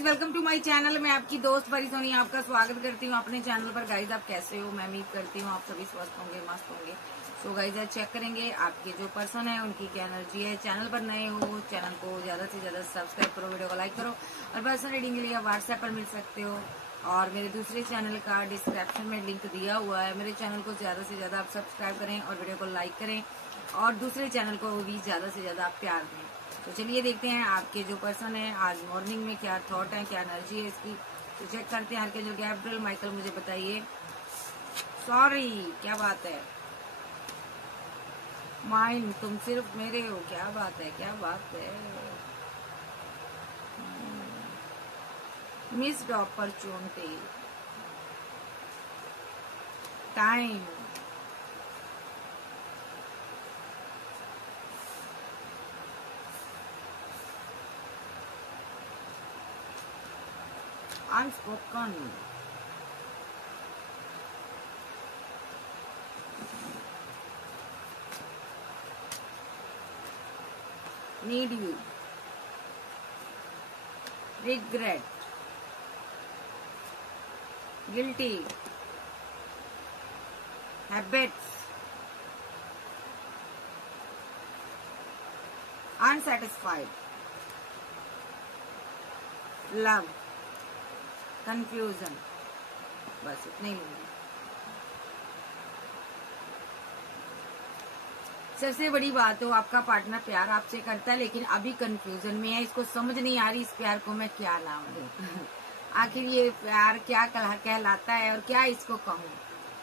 Guys, welcome to my channel. मैं आपकी दोस्त परी सोनी आपका स्वागत करती हूँ अपने चैनल पर। गाइज, आप कैसे हो? मैं उम्मीद करती हूँ आप सभी स्वस्थ होंगे, मस्त होंगे। सो गाइज, आज चेक करेंगे आपके जो पर्सन है उनकी क्या एनर्जी है। चैनल पर नए हो, चैनल को ज्यादा से ज्यादा सब्सक्राइब करो, वीडियो को लाइक करो। और पर्सन रीडिंग के लिए आप व्हाट्सएप पर मिल सकते हो और मेरे दूसरे चैनल का डिस्क्रिप्शन में लिंक दिया हुआ है। मेरे चैनल को ज्यादा से ज्यादा आप सब्सक्राइब करें और वीडियो को लाइक करें और दूसरे चैनल को भी ज्यादा से ज्यादा आप प्यार दें। तो चलिए देखते हैं आपके जो पर्सन है आज मॉर्निंग में क्या थॉट है, क्या एनर्जी है इसकी। तो चेक करते हैं। के जो गैब्रियल माइकल, मुझे बताइए। सॉरी, क्या बात है? माइंड, तुम सिर्फ मेरे हो। क्या बात है, क्या बात है? Missed opportunity, time, unspoken, need you, regret, guilty, habits, unsatisfied, love, confusion. बस इतना ही लूंगी। सबसे बड़ी बात हो, आपका पार्टनर प्यार आपसे करता है लेकिन अभी कंफ्यूजन में है। इसको समझ नहीं आ रही इस प्यार को मैं क्या नाम दूं। आखिर ये प्यार क्या कहलाता है और क्या इसको कहूँ।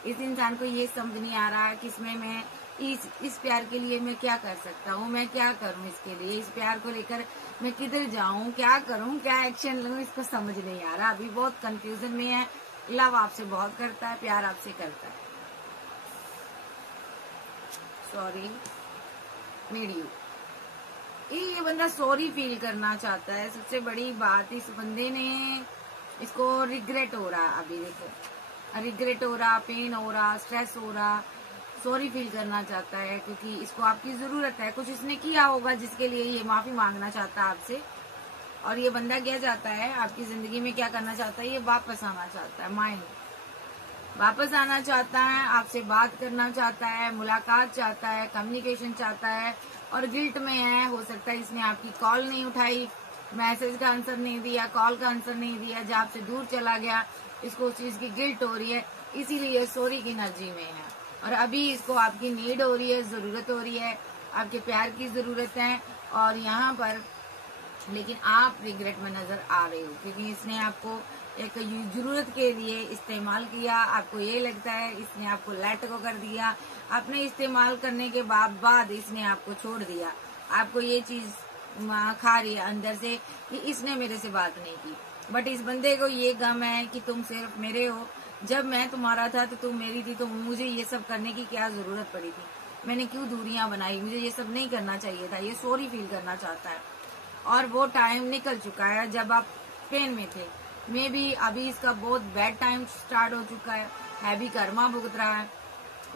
इस इंसान को ये समझ नहीं आ रहा कि इसमें मैं इस प्यार के लिए मैं क्या कर सकता हूँ, मैं क्या करूँ इसके लिए, इस प्यार को लेकर मैं किधर जाऊँ, क्या करूँ, क्या एक्शन लूँ, इसको समझ नहीं आ रहा। अभी बहुत कंफ्यूजन में है। लव आपसे बहुत करता है, प्यार आपसे करता है। Sorry, need you. ये बंदा सॉरी फील करना चाहता है। सबसे बड़ी बात, इस बंदे ने, इसको रिग्रेट हो रहा है। अभी देखो, रिग्रेट हो रहा, पेन हो रहा, स्ट्रेस हो रहा, सॉरी फील करना चाहता है क्योंकि इसको आपकी जरूरत है। कुछ इसने किया होगा जिसके लिए ये माफी मांगना चाहता है आपसे। और ये बंदा क्या चाहता है आपकी जिंदगी में, क्या करना चाहता है, ये वापस आना चाहता है। माइंड वापस आना चाहता है, आपसे बात करना चाहता है, मुलाकात चाहता है, कम्युनिकेशन चाहता है और गिल्ट में है। हो सकता है इसने आपकी कॉल नहीं उठाई, मैसेज का आंसर नहीं दिया, कॉल का आंसर नहीं दिया, जब आपसे दूर चला गया, इसको उस चीज की गिल्ट हो रही है, इसीलिए सॉरी की एनर्जी में है। और अभी इसको आपकी नीड हो रही है, जरूरत हो रही है, आपके प्यार की जरूरत है। और यहाँ पर लेकिन आप रिग्रेट में नजर आ रहे हो क्योंकि इसने आपको एक जरूरत के लिए इस्तेमाल किया। आपको ये लगता है इसने आपको लेट गो कर दिया। आपने इस्तेमाल करने के बाद इसने आपको छोड़ दिया। आपको ये चीज खा रही है अंदर से कि इसने मेरे से बात नहीं की। बट इस बंदे को ये गम है कि तुम सिर्फ मेरे हो। जब मैं तुम्हारा था तो तुम मेरी थी, तो मुझे ये सब करने की क्या जरूरत पड़ी थी? मैंने क्यों दूरियां बनाई? मुझे ये सब नहीं करना चाहिए था। ये सॉरी फील करना चाहता है और वो टाइम निकल चुका है जब आप पेन में थे। मे भी अभी इसका बहुत बैड टाइम स्टार्ट हो चुका है। हैवी कर्मा भुगत रहा है,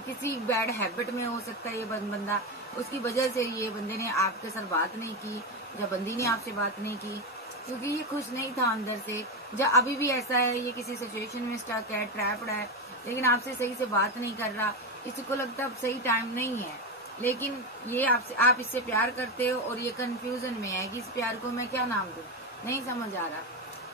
किसी बैड हैबिट में हो सकता है ये बंदा। उसकी वजह से ये बंदे ने आपके साथ बात नहीं की, जब बंदी ने आपसे बात नहीं की क्योंकि ये खुश नहीं था अंदर से। जब अभी भी ऐसा है, ये किसी सिचुएशन में स्टक है, ट्रैप्ड है, लेकिन आपसे सही से बात नहीं कर रहा। इसी को लगता अब सही टाइम नहीं है, लेकिन ये आपसे, आप इससे प्यार करते हो और ये कंफ्यूजन में है कि इस प्यार को मैं क्या नाम दूं। नहीं समझ आ रहा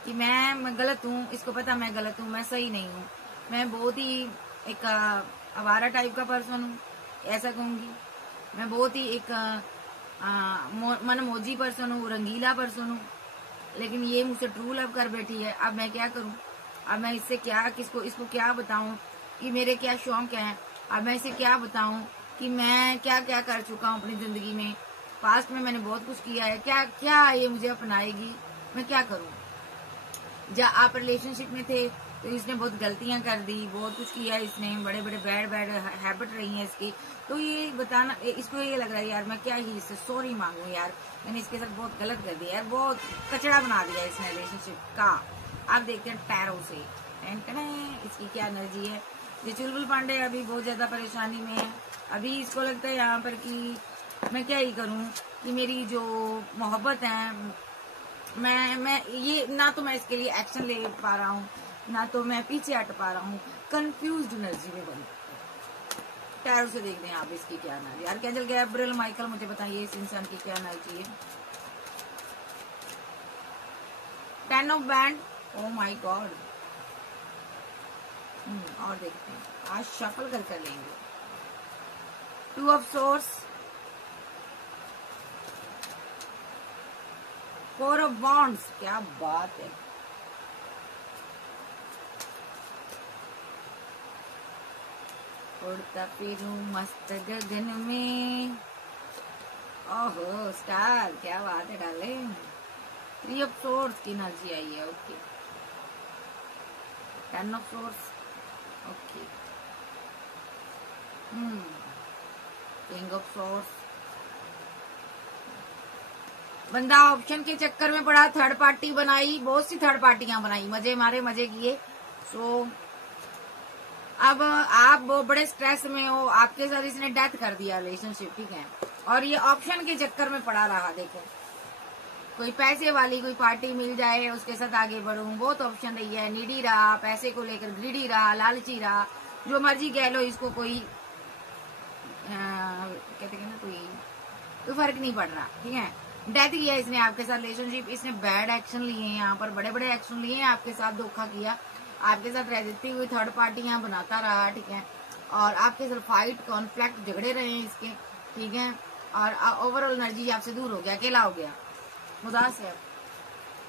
कि मैं गलत हूँ। इसको पता मैं गलत हूँ, मैं सही नहीं हूँ। मैं बहुत ही एक आवारा टाइप का पर्सन हूँ, ऐसा कहूंगी। मैं बहुत ही एक मनमोजी पर्सन हूँ, रंगीला पर्सन हूँ, लेकिन ये मुझसे ट्रू लव कर बैठी है। अब मैं क्या करूँ? अब मैं इससे क्या, इसको क्या बताऊं कि मेरे क्या शौक हैं? अब मैं इसे क्या बताऊं कि मैं क्या क्या कर चुका हूं अपनी जिंदगी में। पास्ट में मैंने बहुत कुछ किया है। क्या क्या ये मुझे अपनाएगी? मैं क्या करूं? जब आप रिलेशनशिप में थे तो इसने बहुत गलतियां कर दी, बहुत कुछ किया इसने, बड़े बड़े बैड हैबिट रही हैं इसकी। तो ये बताना, इसको ये लग रहा है यार मैं क्या ही इससे सॉरी मांगू, यार मैंने इसके साथ बहुत गलत कर दिया, यार बहुत कचड़ा बना दिया इसने रिलेशनशिप का। आप देखते हैं टैरो से इसकी क्या एनर्जी है। ये चुलबुल पांडे अभी बहुत ज्यादा परेशानी में है। अभी इसको लगता है यहाँ पर कि मैं क्या ही करूं कि मेरी जो मोहब्बत है मैं ये ना तो मैं इसके लिए एक्शन ले पा रहा हूँ, ना तो मैं पीछे हट पा रहा हूँ, कंफ्यूज्ड एनर्जी में बनी। टैरो से देखते हैं आप इसकी क्या एनर्जी। आर्कैंजल गैब्रियल माइकल मुझे बताइए इस इंसान की क्या एनर्जी है। 10 of band, oh my God. और देखते हैं, आज शफल कर लेंगे। 2 ऑफ सोर्स, 4 ऑफ वॉन्ड्स, क्या बात है। उड़ता फिरूं मस्त गगन में, ओहो स्टार, क्या बात है डार्लिंग। 3 ऑफ सोर्स की एनर्जी आई है, okay. 10 of source, okay. King of source, बंदा ऑप्शन के चक्कर में पड़ा, थर्ड पार्टी बनाई, बहुत सी थर्ड पार्टियां बनाई, मजे मारे, मजे किए। सो अब आप वो बड़े स्ट्रेस में हो, आपके साथ इसने डेथ कर दिया रिलेशनशिप, ठीक है। और ये ऑप्शन के चक्कर में पड़ा रहा। देखो, कोई पैसे वाली कोई पार्टी मिल जाए, उसके साथ आगे बढ़ूं, बहुत ऑप्शन रही है। नीडी रहा, पैसे को लेकर ग्रीडी रहा, लालची रहा, जो मर्जी कह लो इसको, कोई कहते हैं ना, कोई फर्क नहीं पड़ रहा, ठीक है। डेथ किया इसने आपके साथ रिलेशनशिप, इसने बैड एक्शन लिए हैं, यहाँ पर बड़े बड़े एक्शन लिए हैं, आपके साथ धोखा किया, आपके साथ रहती हुई थर्ड पार्टी यहाँ बनाता रहा, ठीक है। और आपके साथ फाइट, कॉन्फ्लिक्ट, झगड़े रहे हैं इसके, ठीक है। और ओवरऑल एनर्जी आपसे दूर हो गया, अकेला हो गया, उदास है,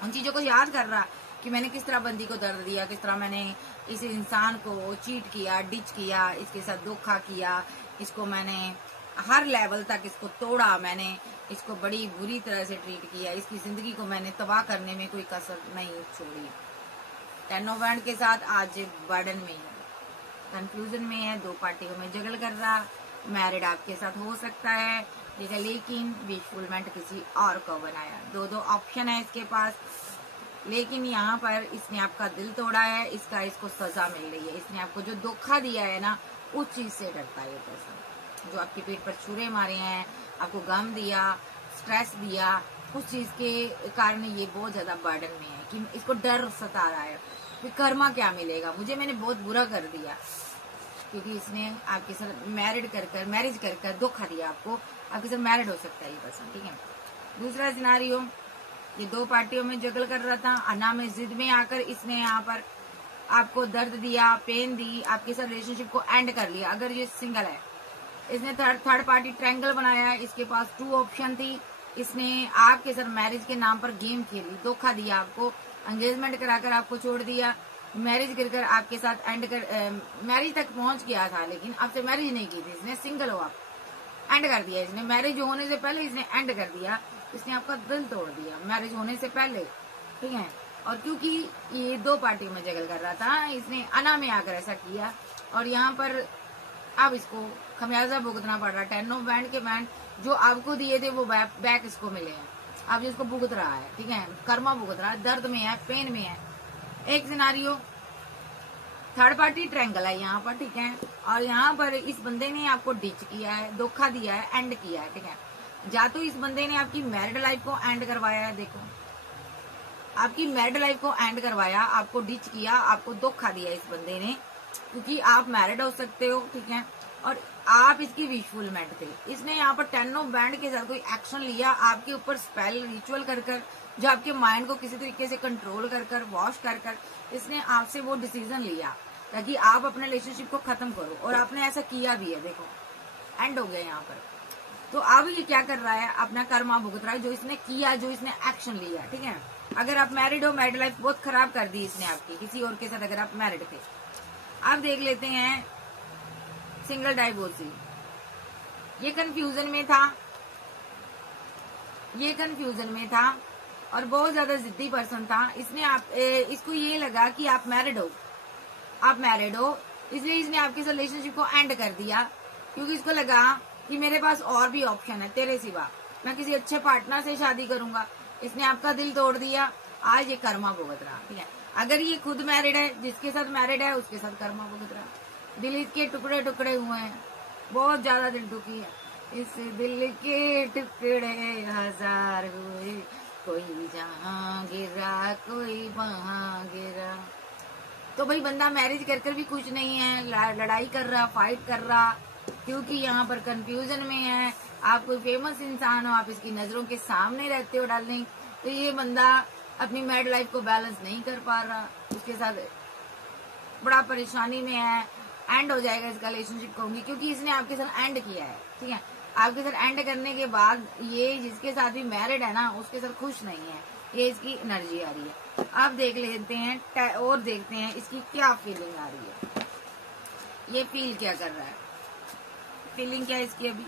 उन चीजों को याद कर रहा कि मैंने किस तरह बंदी को दर्द दिया, किस तरह मैंने इस इंसान को चीट किया, डिच किया, इसके साथ धोखा किया, इसको मैंने हर लेवल तक इसको तोड़ा, मैंने इसको बड़ी बुरी तरह से ट्रीट किया, इसकी जिंदगी को मैंने तबाह करने में कोई कसर नहीं छोड़ी। 10 ऑफ वैंड के साथ आज बर्डन में है, कंफ्यूजन में है, 2 पार्टियों में जगल कर रहा। मैरिड आपके साथ हो सकता है, ठीक है, लेकिन विशफुलमेंट किसी और को बनाया। 2 ऑप्शन है इसके पास, लेकिन यहाँ पर इसने आपका दिल तोड़ा है, इसको सजा मिल रही है। इसने आपको जो धोखा दिया है ना, उस चीज से डरता है ये पर्सन। जो आपके पेट पर छुरे मारे हैं, आपको गम दिया, स्ट्रेस दिया, उस चीज के कारण ये बहुत ज्यादा बर्डन में है कि इसको डर सता रहा है कि कर्मा क्या मिलेगा मुझे, मैंने बहुत बुरा कर दिया। क्योंकि इसने आपके साथ मैरिज कर धोखा दिया आपको, आपके साथ मैरिड हो सकता है ये पर्सन, ठीक है। दूसरा सिनारियो, ये 2 पार्टियों में जगल कर रहा था, अना में जिद में आकर इसने यहाँ पर आपको दर्द दिया, पेन दी, आपके साथ रिलेशनशिप को एंड कर लिया। अगर ये सिंगल है, इसने थर्ड पार्टी ट्रायंगल बनाया, इसके पास 2 ऑप्शन थी, इसने आपके साथ मैरिज के नाम पर गेम खेली, धोखा दिया आपको, एंगेजमेंट कराकर आपको छोड़ दिया, मैरिज कर आपके साथ एंड कर मैरिज तक पहुंच गया था, लेकिन आपसे मैरिज नहीं की थी इसने, सिंगल हो आप, एंड कर दिया इसने, मैरिज होने से पहले इसने एंड कर दिया, इसने आपका दिल तोड़ दिया मैरिज होने से पहले, ठीक है। और क्योंकि ये 2 पार्टियों में जगल कर रहा था, इसने अना में आकर ऐसा किया, और यहाँ पर अब इसको खमियाजा भुगतना पड़ रहा है। 10 ऑफ बैंड के बैंड जो आपको दिए थे वो बैक इसको मिले हैं, अब जिसको भुगत रहा है, ठीक है, कर्मा भुगत रहा है, दर्द में है, पेन में है। एक सिनारियो, थर्ड पार्टी ट्रायंगल है यहाँ पर, ठीक है। और यहाँ पर इस बंदे ने आपको डिच किया है, धोखा दिया है, एंड किया है, ठीक है। या तो इस बंदे ने आपकी मैरिड लाइफ को एंड करवाया है, देखो आपकी मैरिड लाइफ को एंड करवाया, आपको डिच किया, आपको धोखा दिया इस बंदे ने, क्योंकि आप मैरिड हो सकते हो, ठीक है, और आप इसकी विशफुलमेंट थे। इसने यहाँ पर 10 ऑफ बैंड के साथ कोई एक्शन लिया, आपके ऊपर स्पेल रिचुअल कर जो आपके माइंड को किसी तरीके से कंट्रोल कर वॉश कर इसने आपसे वो डिसीजन लिया ताकि आप अपने रिलेशनशिप को खत्म करो, और आपने ऐसा किया भी है, देखो एंड हो गया यहाँ पर। तो अब ये क्या कर रहा है, अपना कर्मा भुगत रहा है, जो इसने किया, जो इसने एक्शन लिया, ठीक है। अगर आप मैरिड हो, मैरिड लाइफ बहुत खराब कर दी इसने आपकी, किसी और के साथ अगर आप मैरिड थे। अब देख लेते हैं सिंगल डाइवोर्सी, ये कंफ्यूजन में था और बहुत ज्यादा जिद्दी पर्सन था। इसको ये लगा कि आप मैरिड हो, इसलिए इसने आपके साथ रिलेशनशिप को एंड कर दिया, क्योंकि इसको लगा कि मेरे पास और भी ऑप्शन है तेरे सिवा, मैं किसी अच्छे पार्टनर से शादी करूंगा। इसने आपका दिल तोड़ दिया, आज ये कर्मा भुगत रहा, ठीक है। अगर ये खुद मैरिड है, जिसके साथ मैरिड है उसके साथ कर्मा भुगत रहा, दिल इसके टुकड़े टुकड़े हुए हैं, बहुत ज्यादा दिल दुखी है, इस दिल के टुकड़े 1000 हुए कोई जहां गिरा कोई वहां गिरा। तो भाई बंदा मैरिज कर भी खुश नहीं है, लड़ाई कर रहा, फाइट कर रहा, क्योंकि यहाँ पर कंफ्यूजन में है। आप कोई फेमस इंसान हो, आप इसकी नजरों के सामने रहते हो डार्लिंग, तो ये बंदा अपनी मैरिड लाइफ को बैलेंस नहीं कर पा रहा, उसके साथ बड़ा परेशानी में है। एंड हो जाएगा इसका रिलेशनशिप कहूंगी, क्योंकि इसने आपके साथ एंड किया है। ठीक है, आपके साथ एंड करने के बाद ये जिसके साथ भी मैरिड है ना, उसके साथ खुश नहीं है। ये इसकी एनर्जी आ रही है। अब देख लेते हैं और देखते हैं इसकी क्या फीलिंग आ रही है, ये फील क्या कर रहा है, फीलिंग क्या है इसकी अभी।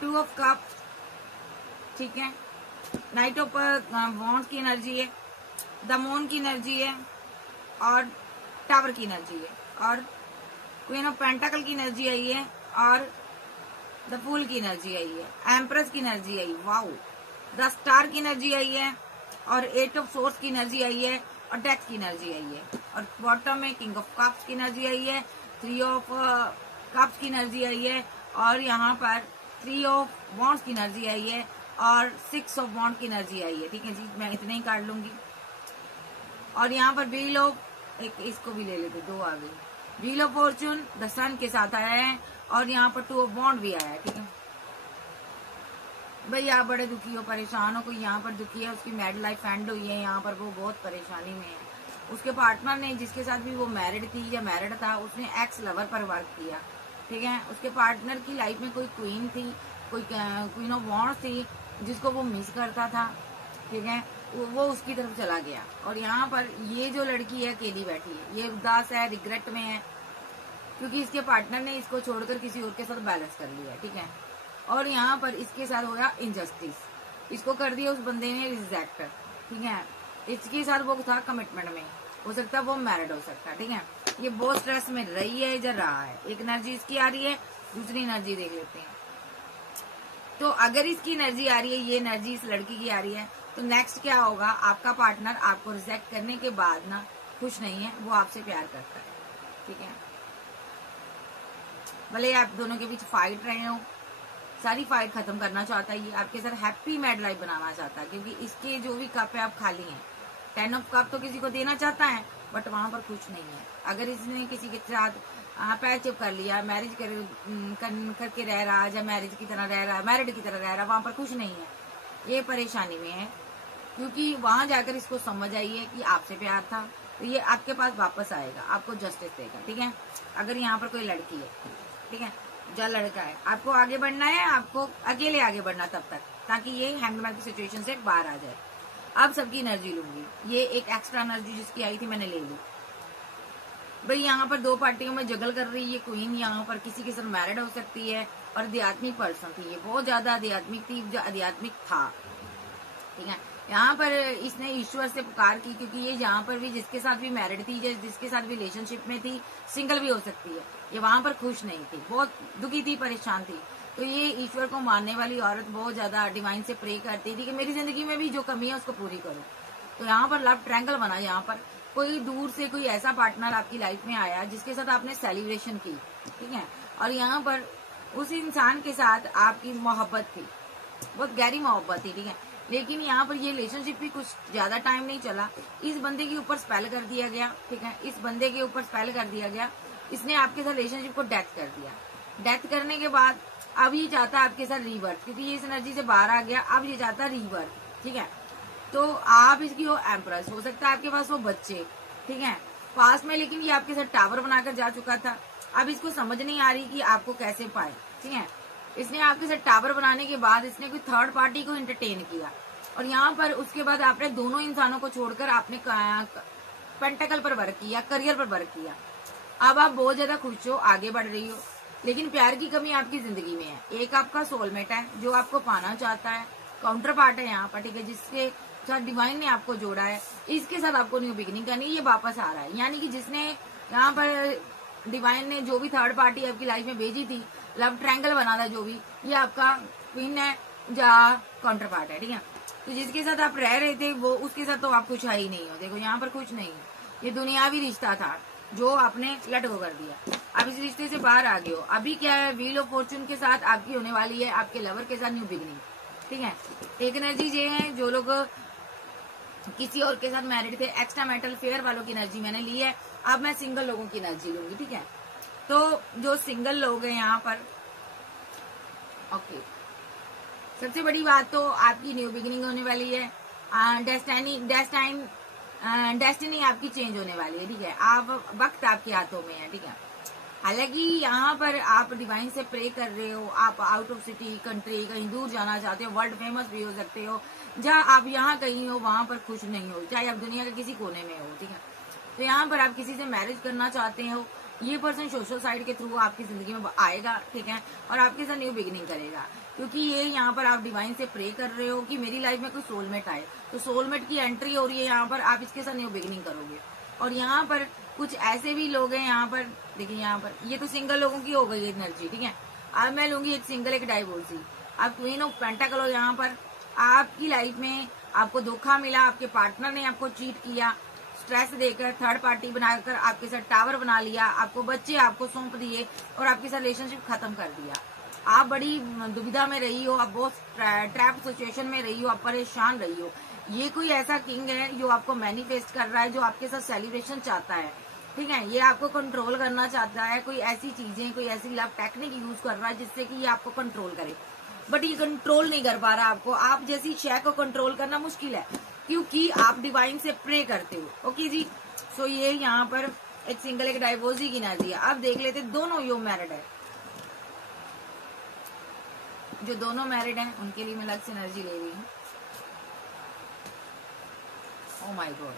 टू ऑफ कप, ठीक है, नाइट ऑफ वॉन्ड्स की एनर्जी है, द मून की एनर्जी है, और टावर की एनर्जी है, और क्वीन ऑफ पेंटाकल की एनर्जी आई है, और द फूल की एनर्जी आई है, एम्प्रेस की energy I, wow, the star की एनर्जी आई है, और एट ऑफ सोर्स की एनर्जी आई है, और डेथ की एनर्जी आई है, और बॉटम में किंग ऑफ कप्स की एनर्जी आई है, थ्री ऑफ कप्स की एनर्जी आई है, और यहाँ पर थ्री ऑफ वॉन्ड्स की एनर्जी आई है, और सिक्स ऑफ वॉन्ड की एनर्जी आई है। ठीक है जी, मैं इतने ही काट लूंगी। और यहाँ पर व्हील ऑफ, एक इसको भी ले लेते, दो आ गई, व्हील ऑफ फॉर्चून द सन के साथ आया है, और यहाँ पर टू ऑफ वॉन्ड भी आया है। ठीक है भाई, आप बड़े दुखी हो, परेशान हो, कोई यहाँ पर दुखी है, उसकी मैरिड लाइफ एंड हुई है, यहाँ पर वो बहुत परेशानी में है। उसके पार्टनर ने, जिसके साथ भी वो मैरिड थी या मैरिड था, उसने एक्स लवर पर वर्क किया। ठीक है, उसके पार्टनर की लाइफ में कोई क्वीन थी, कोई क्वीन ऑफ वॉन्ड्स थी, जिसको वो मिस करता था। ठीक है, वो उसकी तरफ चला गया, और यहाँ पर ये जो लड़की है अकेली बैठी है, ये उदास है, रिग्रेट में है, क्योंकि इसके पार्टनर ने इसको छोड़कर किसी और के साथ बैलेंस कर लिया। ठीक है, और यहाँ पर इसके साथ हो गया इनजस्टिस, इसको कर दिया उस बंदे ने रिजेक्ट। ठीक है, इसके साथ वो था कमिटमेंट में, हो सकता है वो मैरिड हो सकता है। ठीक है, ये बहुत स्ट्रेस में रही है, इधर रहा है। एक एनर्जी इसकी आ रही है, दूसरी एनर्जी देख लेते हैं। तो अगर इसकी एनर्जी आ रही है, ये एनर्जी इस लड़की की आ रही है, तो नेक्स्ट क्या होगा, आपका पार्टनर आपको रिजेक्ट करने के बाद ना खुश नहीं है, वो आपसे प्यार करता है। ठीक है, भले आप दोनों के बीच फाइट रहे हो, सारी फाइट खत्म करना चाहता है, ये आपके साथ हैप्पी मैरिड लाइफ बनाना चाहता है, क्योंकि इसके जो भी कप है आप खाली हैं। 10 ऑफ कप तो किसी को देना चाहता है, बट वहां पर खुश नहीं है। अगर इसने किसी के साथ पैचअप कर लिया, मैरिज करके रह रहा, या मैरिज की तरह रह रहा, मैरिड की तरह रह रहा, वहां पर खुश नहीं है, ये परेशानी में है। क्योंकि वहां जाकर इसको समझ आई है कि आपसे प्यार था, तो ये आपके पास वापस आएगा, आपको जस्टिस देगा। ठीक है, अगर यहाँ पर कोई लड़की है, ठीक है, जो लड़का है, आपको आगे बढ़ना है, आपको अकेले आगे बढ़ना तब तक, ताकि ये हैंडमैन की सिचुएशन से बाहर आ जाए। अब सबकी एनर्जी लूंगी, ये एक एक्स्ट्रा एनर्जी जिसकी आई थी मैंने ले ली। भाई यहाँ पर दो पार्टियों में जगल कर रही है क्वीन, यहाँ पर किसी के साथ मैरिड हो सकती है, और आध्यात्मिक पर्सन थी, ये बहुत ज्यादा आध्यात्मिक थी, जो आध्यात्मिक था। ठीक है, यहाँ पर इसने ईश्वर से पुकार की, क्योंकि ये यहाँ पर भी जिसके साथ भी मैरिड थी, जिसके साथ भी रिलेशनशिप में थी, सिंगल भी हो सकती है, ये वहां पर खुश नहीं थी, बहुत दुखी थी, परेशान थी। तो ये ईश्वर को मानने वाली औरत बहुत ज्यादा डिवाइन से प्रे करती थी कि मेरी जिंदगी में भी जो कमी है उसको पूरी करो। तो यहाँ पर लव ट्रायंगल बना, यहाँ पर कोई दूर से कोई ऐसा पार्टनर आपकी लाइफ में आया जिसके साथ आपने सेलिब्रेशन की। ठीक है, और यहाँ पर उस इंसान के साथ आपकी मोहब्बत थी, बहुत गहरी मोहब्बत थी। ठीक है, लेकिन यहाँ पर ये रिलेशनशिप भी कुछ ज्यादा टाइम नहीं चला, इस बंदे के ऊपर स्पेल कर दिया गया। ठीक है, इस बंदे के ऊपर स्पेल कर दिया गया, इसने आपके साथ रिलेशनशिप को डेथ कर दिया। डेथ करने के बाद अब ये चाहता है आपके साथ रीबर्थ, क्योंकि ये इस एनर्जी से बाहर आ गया, अब ये चाहता है रीबर्थ। ठीक है, तो आप इसकी हो एम्प्रेस, हो सकता है आपके पास वो बच्चे, ठीक है, पास में, लेकिन ये आपके साथ टावर बनाकर जा चुका था। अब इसको समझ नहीं आ रही कि आपको कैसे पाए। ठीक है, इसने आपके साथ टावर बनाने के बाद इसने कोई थर्ड पार्टी को एंटरटेन किया, और यहाँ पर उसके बाद आपने दोनों इंसानों को छोड़कर आपने पेंटाकल पर वर्क किया, करियर पर वर्क किया। अब आप बहुत ज्यादा खुश हो, आगे बढ़ रही हो, लेकिन प्यार की कमी आपकी जिंदगी में है। एक आपका सोलमेट है जो आपको पाना चाहता है, काउंटर पार्ट है यहाँ पर, ठीक है, जिसके साथ डिवाइन ने आपको जोड़ा है, इसके साथ आपको न्यू बिगिनिंग करनी है, ये वापस आ रहा है। यानी कि जिसने यहाँ पर डिवाइन ने जो भी थर्ड पार्टी आपकी लाइफ में भेजी थी, लव ट्रायंगल बना था जो भी, ये आपका क्वीन है या काउंटर पार्ट है। ठीक है, तो जिसके साथ आप रह रहे थे वो, उसके साथ तो आप कुछ ही नहीं हो। देखो यहाँ पर कुछ नहीं है, ये दुनियावी रिश्ता था जो आपने लट गो कर दिया। आप इस रिश्ते से बाहर आ गए हो। अभी क्या है, व्हील ऑफ फॉर्चून के साथ आपकी होने वाली है आपके लवर के साथ न्यू बिगनिंग, ठीक है। एक एनर्जी ये है, जो लोग किसी और के साथ मैरिड थे, एक्स्ट्रा मैरिटल फेयर वालों की एनर्जी मैंने ली है। अब मैं सिंगल लोगों की एनर्जी लूंगी, ठीक है। तो जो सिंगल लोग हैं यहाँ पर, ओके, सबसे बड़ी बात तो आपकी न्यू बिगिनिंग होने वाली है। डेस्टिनी आपकी चेंज होने वाली है, ठीक है। आप वक्त आपके हाथों में है, ठीक है। हालांकि यहाँ पर आप डिवाइन से प्रे कर रहे हो, आप आउट ऑफ सिटी, कंट्री, कहीं दूर जाना चाहते हो, वर्ल्ड फेमस भी हो सकते हो, जहाँ आप यहाँ कहीं हो वहां पर खुश नहीं हो, चाहे आप दुनिया के किसी कोने में हो, ठीक है। तो यहाँ पर आप किसी से मैरिज करना चाहते हो, ये पर्सन सोशल साइड के थ्रू आपकी जिंदगी में आएगा, ठीक है, और आपके साथ न्यू बिगिनिंग करेगा, क्योंकि ये यहाँ पर आप डिवाइन से प्रे कर रहे हो कि मेरी लाइफ में कोई सोलमेट आए। तो सोलमेट की एंट्री हो रही है यहाँ पर, आप इसके साथ न्यू बिगिनिंग करोगे। और यहाँ पर कुछ ऐसे भी लोग हैं यहाँ पर, देखिए यहाँ पर ये तो सिंगल लोगों की हो गई एनर्जी, ठीक है। अब मैं लूंगी एक सिंगल एक डाइवोर्सी। आप क्वीन ऑफ पेंटाकल हो यहाँ पर, आपकी लाइफ में आपको धोखा मिला, आपके पार्टनर ने आपको चीट किया, स्ट्रेस देकर, थर्ड पार्टी बनाकर आपके साथ टावर बना लिया, आपको बच्चे आपको सौंप दिए और आपके साथ रिलेशनशिप खत्म कर दिया। आप बड़ी दुविधा में रही हो, आप बहुत ट्रैप सिचुएशन में रही हो, आप परेशान रही हो। ये कोई ऐसा किंग है जो आपको मैनिफेस्ट कर रहा है, जो आपके साथ सेलिब्रेशन चाहता है, ठीक है। ये आपको कंट्रोल करना चाहता है, कोई ऐसी चीजें, कोई ऐसी लव टेक्निक यूज कर रहा है जिससे कि ये आपको कंट्रोल करे, बट ये कंट्रोल नहीं कर पा रहा आपको। आप जैसी शय को कंट्रोल करना मुश्किल है, क्योंकि आप डिवाइन से प्रे करते हो, ओके जी। सो ये यहाँ पर एक सिंगल एक डाइवोर्सी की एनर्जी है। अब देख लेते दोनों यो मैरिड है, जो दोनों मैरिड हैं उनके लिए मैं अलग से एनर्जी ले रही हूँ। ओह माय गॉड,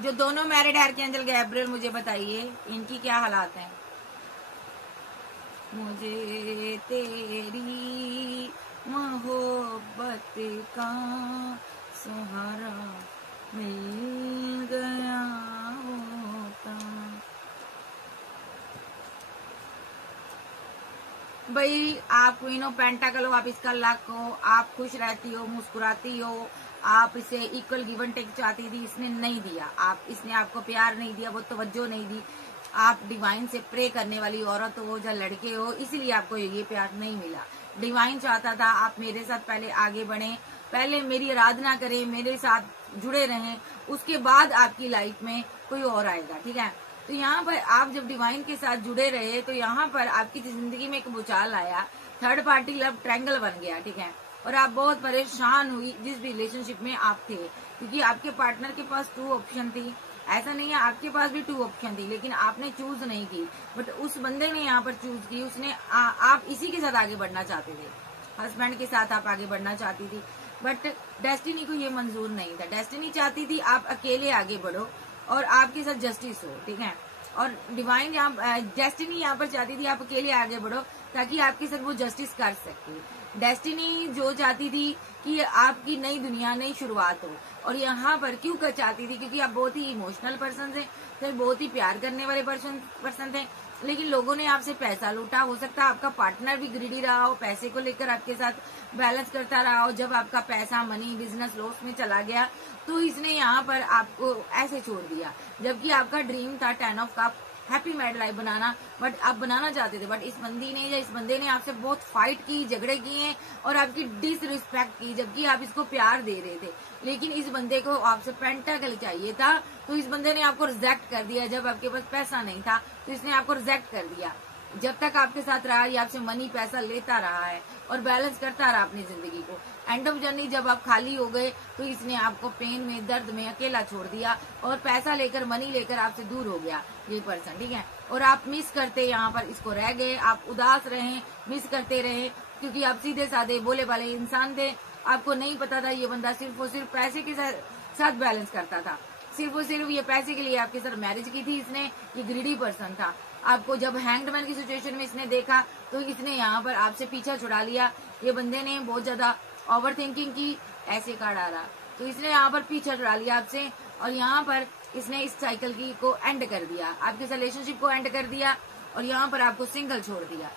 जो दोनों मैरिड है आर्कएंजल गैब्रियल, मुझे बताइए इनकी क्या हालात हैं। मुझे तेरी मोहब्बत का सहारा मिल गया होता। भाई आप क्वीन ऑफ पेंटाकल हो, आप इसका लक हो, आप खुश रहती हो, मुस्कुराती हो, आप इसे इक्वल गिव एंड टेक चाहती थी, इसने नहीं दिया। इसने आपको प्यार नहीं दिया, वो तवज्जो नहीं दी। आप डिवाइन से प्रे करने वाली औरत हो या लड़के हो, इसीलिए आपको ये प्यार नहीं मिला। डिवाइन चाहता था आप मेरे साथ पहले आगे बढ़ें, पहले मेरी आराधना करें, मेरे साथ जुड़े रहें, उसके बाद आपकी लाइफ में कोई और आएगा, ठीक है। तो यहाँ पर आप जब डिवाइन के साथ जुड़े रहे तो यहाँ पर आपकी जिंदगी में एक भूचाल आया, थर्ड पार्टी लव ट्रायंगल बन गया, ठीक है। और आप बहुत परेशान हुई जिस भी रिलेशनशिप में आप थे, क्योंकि आपके पार्टनर के पास 2 ऑप्शन थी। ऐसा नहीं है, आपके पास भी 2 ऑप्शन थी, लेकिन आपने चूज नहीं की, बट उस बंदे ने यहाँ पर चूज की। उसने आप इसी के साथ आगे बढ़ना चाहते थे, हस्बैंड के साथ आप आगे बढ़ना चाहती थी, बट डेस्टिनी को ये मंजूर नहीं था। डेस्टिनी चाहती थी आप अकेले आगे बढ़ो और आपके साथ जस्टिस हो, ठीक है। और डिवाइन डेस्टिनी यहाँ पर चाहती थी आप अकेले आगे बढ़ो ताकि आपके साथ वो जस्टिस कर सके। डेस्टिनी जो चाहती थी कि आपकी नई दुनिया, नई शुरुआत हो। और यहाँ पर क्यों कर चाहती थी, क्योंकि आप बहुत ही इमोशनल पर्सन थे, फिर बहुत ही प्यार करने वाले पर्सन थे, लेकिन लोगों ने आपसे पैसा लूटा। हो सकता है आपका पार्टनर भी ग्रीडी रहा हो, पैसे को लेकर आपके साथ बैलेंस करता रहा हो। जब आपका पैसा, मनी, बिजनेस लॉस में चला गया तो इसने यहाँ पर आपको ऐसे छोड़ दिया, जबकि आपका ड्रीम था 10 of cup, happy married life banana, but आप बनाना चाहते थे। बट इस बंदे ने आपसे बहुत फाइट की, झगड़े किए और आपकी डिसरिस्पेक्ट की, जबकि आप इसको प्यार दे रहे थे। लेकिन इस बंदे को आपसे पेंटाकल चाहिए था, तो इस बंदे ने आपको रिजेक्ट कर दिया। जब आपके पास पैसा नहीं था तो इसने आपको रिजेक्ट कर दिया। जब तक आपके साथ रहा, ये आपसे मनी, पैसा लेता रहा है और बैलेंस करता रहा अपनी जिंदगी को। एंड ऑफ जर्नी जब आप खाली हो गए तो इसने आपको पेन में, दर्द में अकेला छोड़ दिया और पैसा लेकर, मनी लेकर आपसे दूर हो गया ये पर्सन, ठीक है। और आप मिस करते यहाँ पर इसको रह गए, आप उदास रहे, मिस करते रहे, क्योंकि आप सीधे साधे भोले भाले इंसान थे। आपको नहीं पता था ये बंदा सिर्फ और सिर्फ पैसे के साथ बैलेंस करता था, सिर्फ और सिर्फ ये पैसे के लिए आपके साथ मैरिज की थी इसने। ये ग्रीडी पर्सन था। आपको जब हैंगमैन की सिचुएशन में इसने देखा तो इसने यहाँ पर आपसे पीछा छुड़ा लिया। ये बंदे ने बहुत ज्यादा ओवर थिंकिंग की, ऐसे का डाला, तो इसने यहाँ पर पीछा छुड़ा लिया आपसे और यहाँ पर इसने इस साइकिल की को एंड कर दिया, आपके रिलेशनशिप को एंड कर दिया और यहाँ पर आपको सिंगल छोड़ दिया।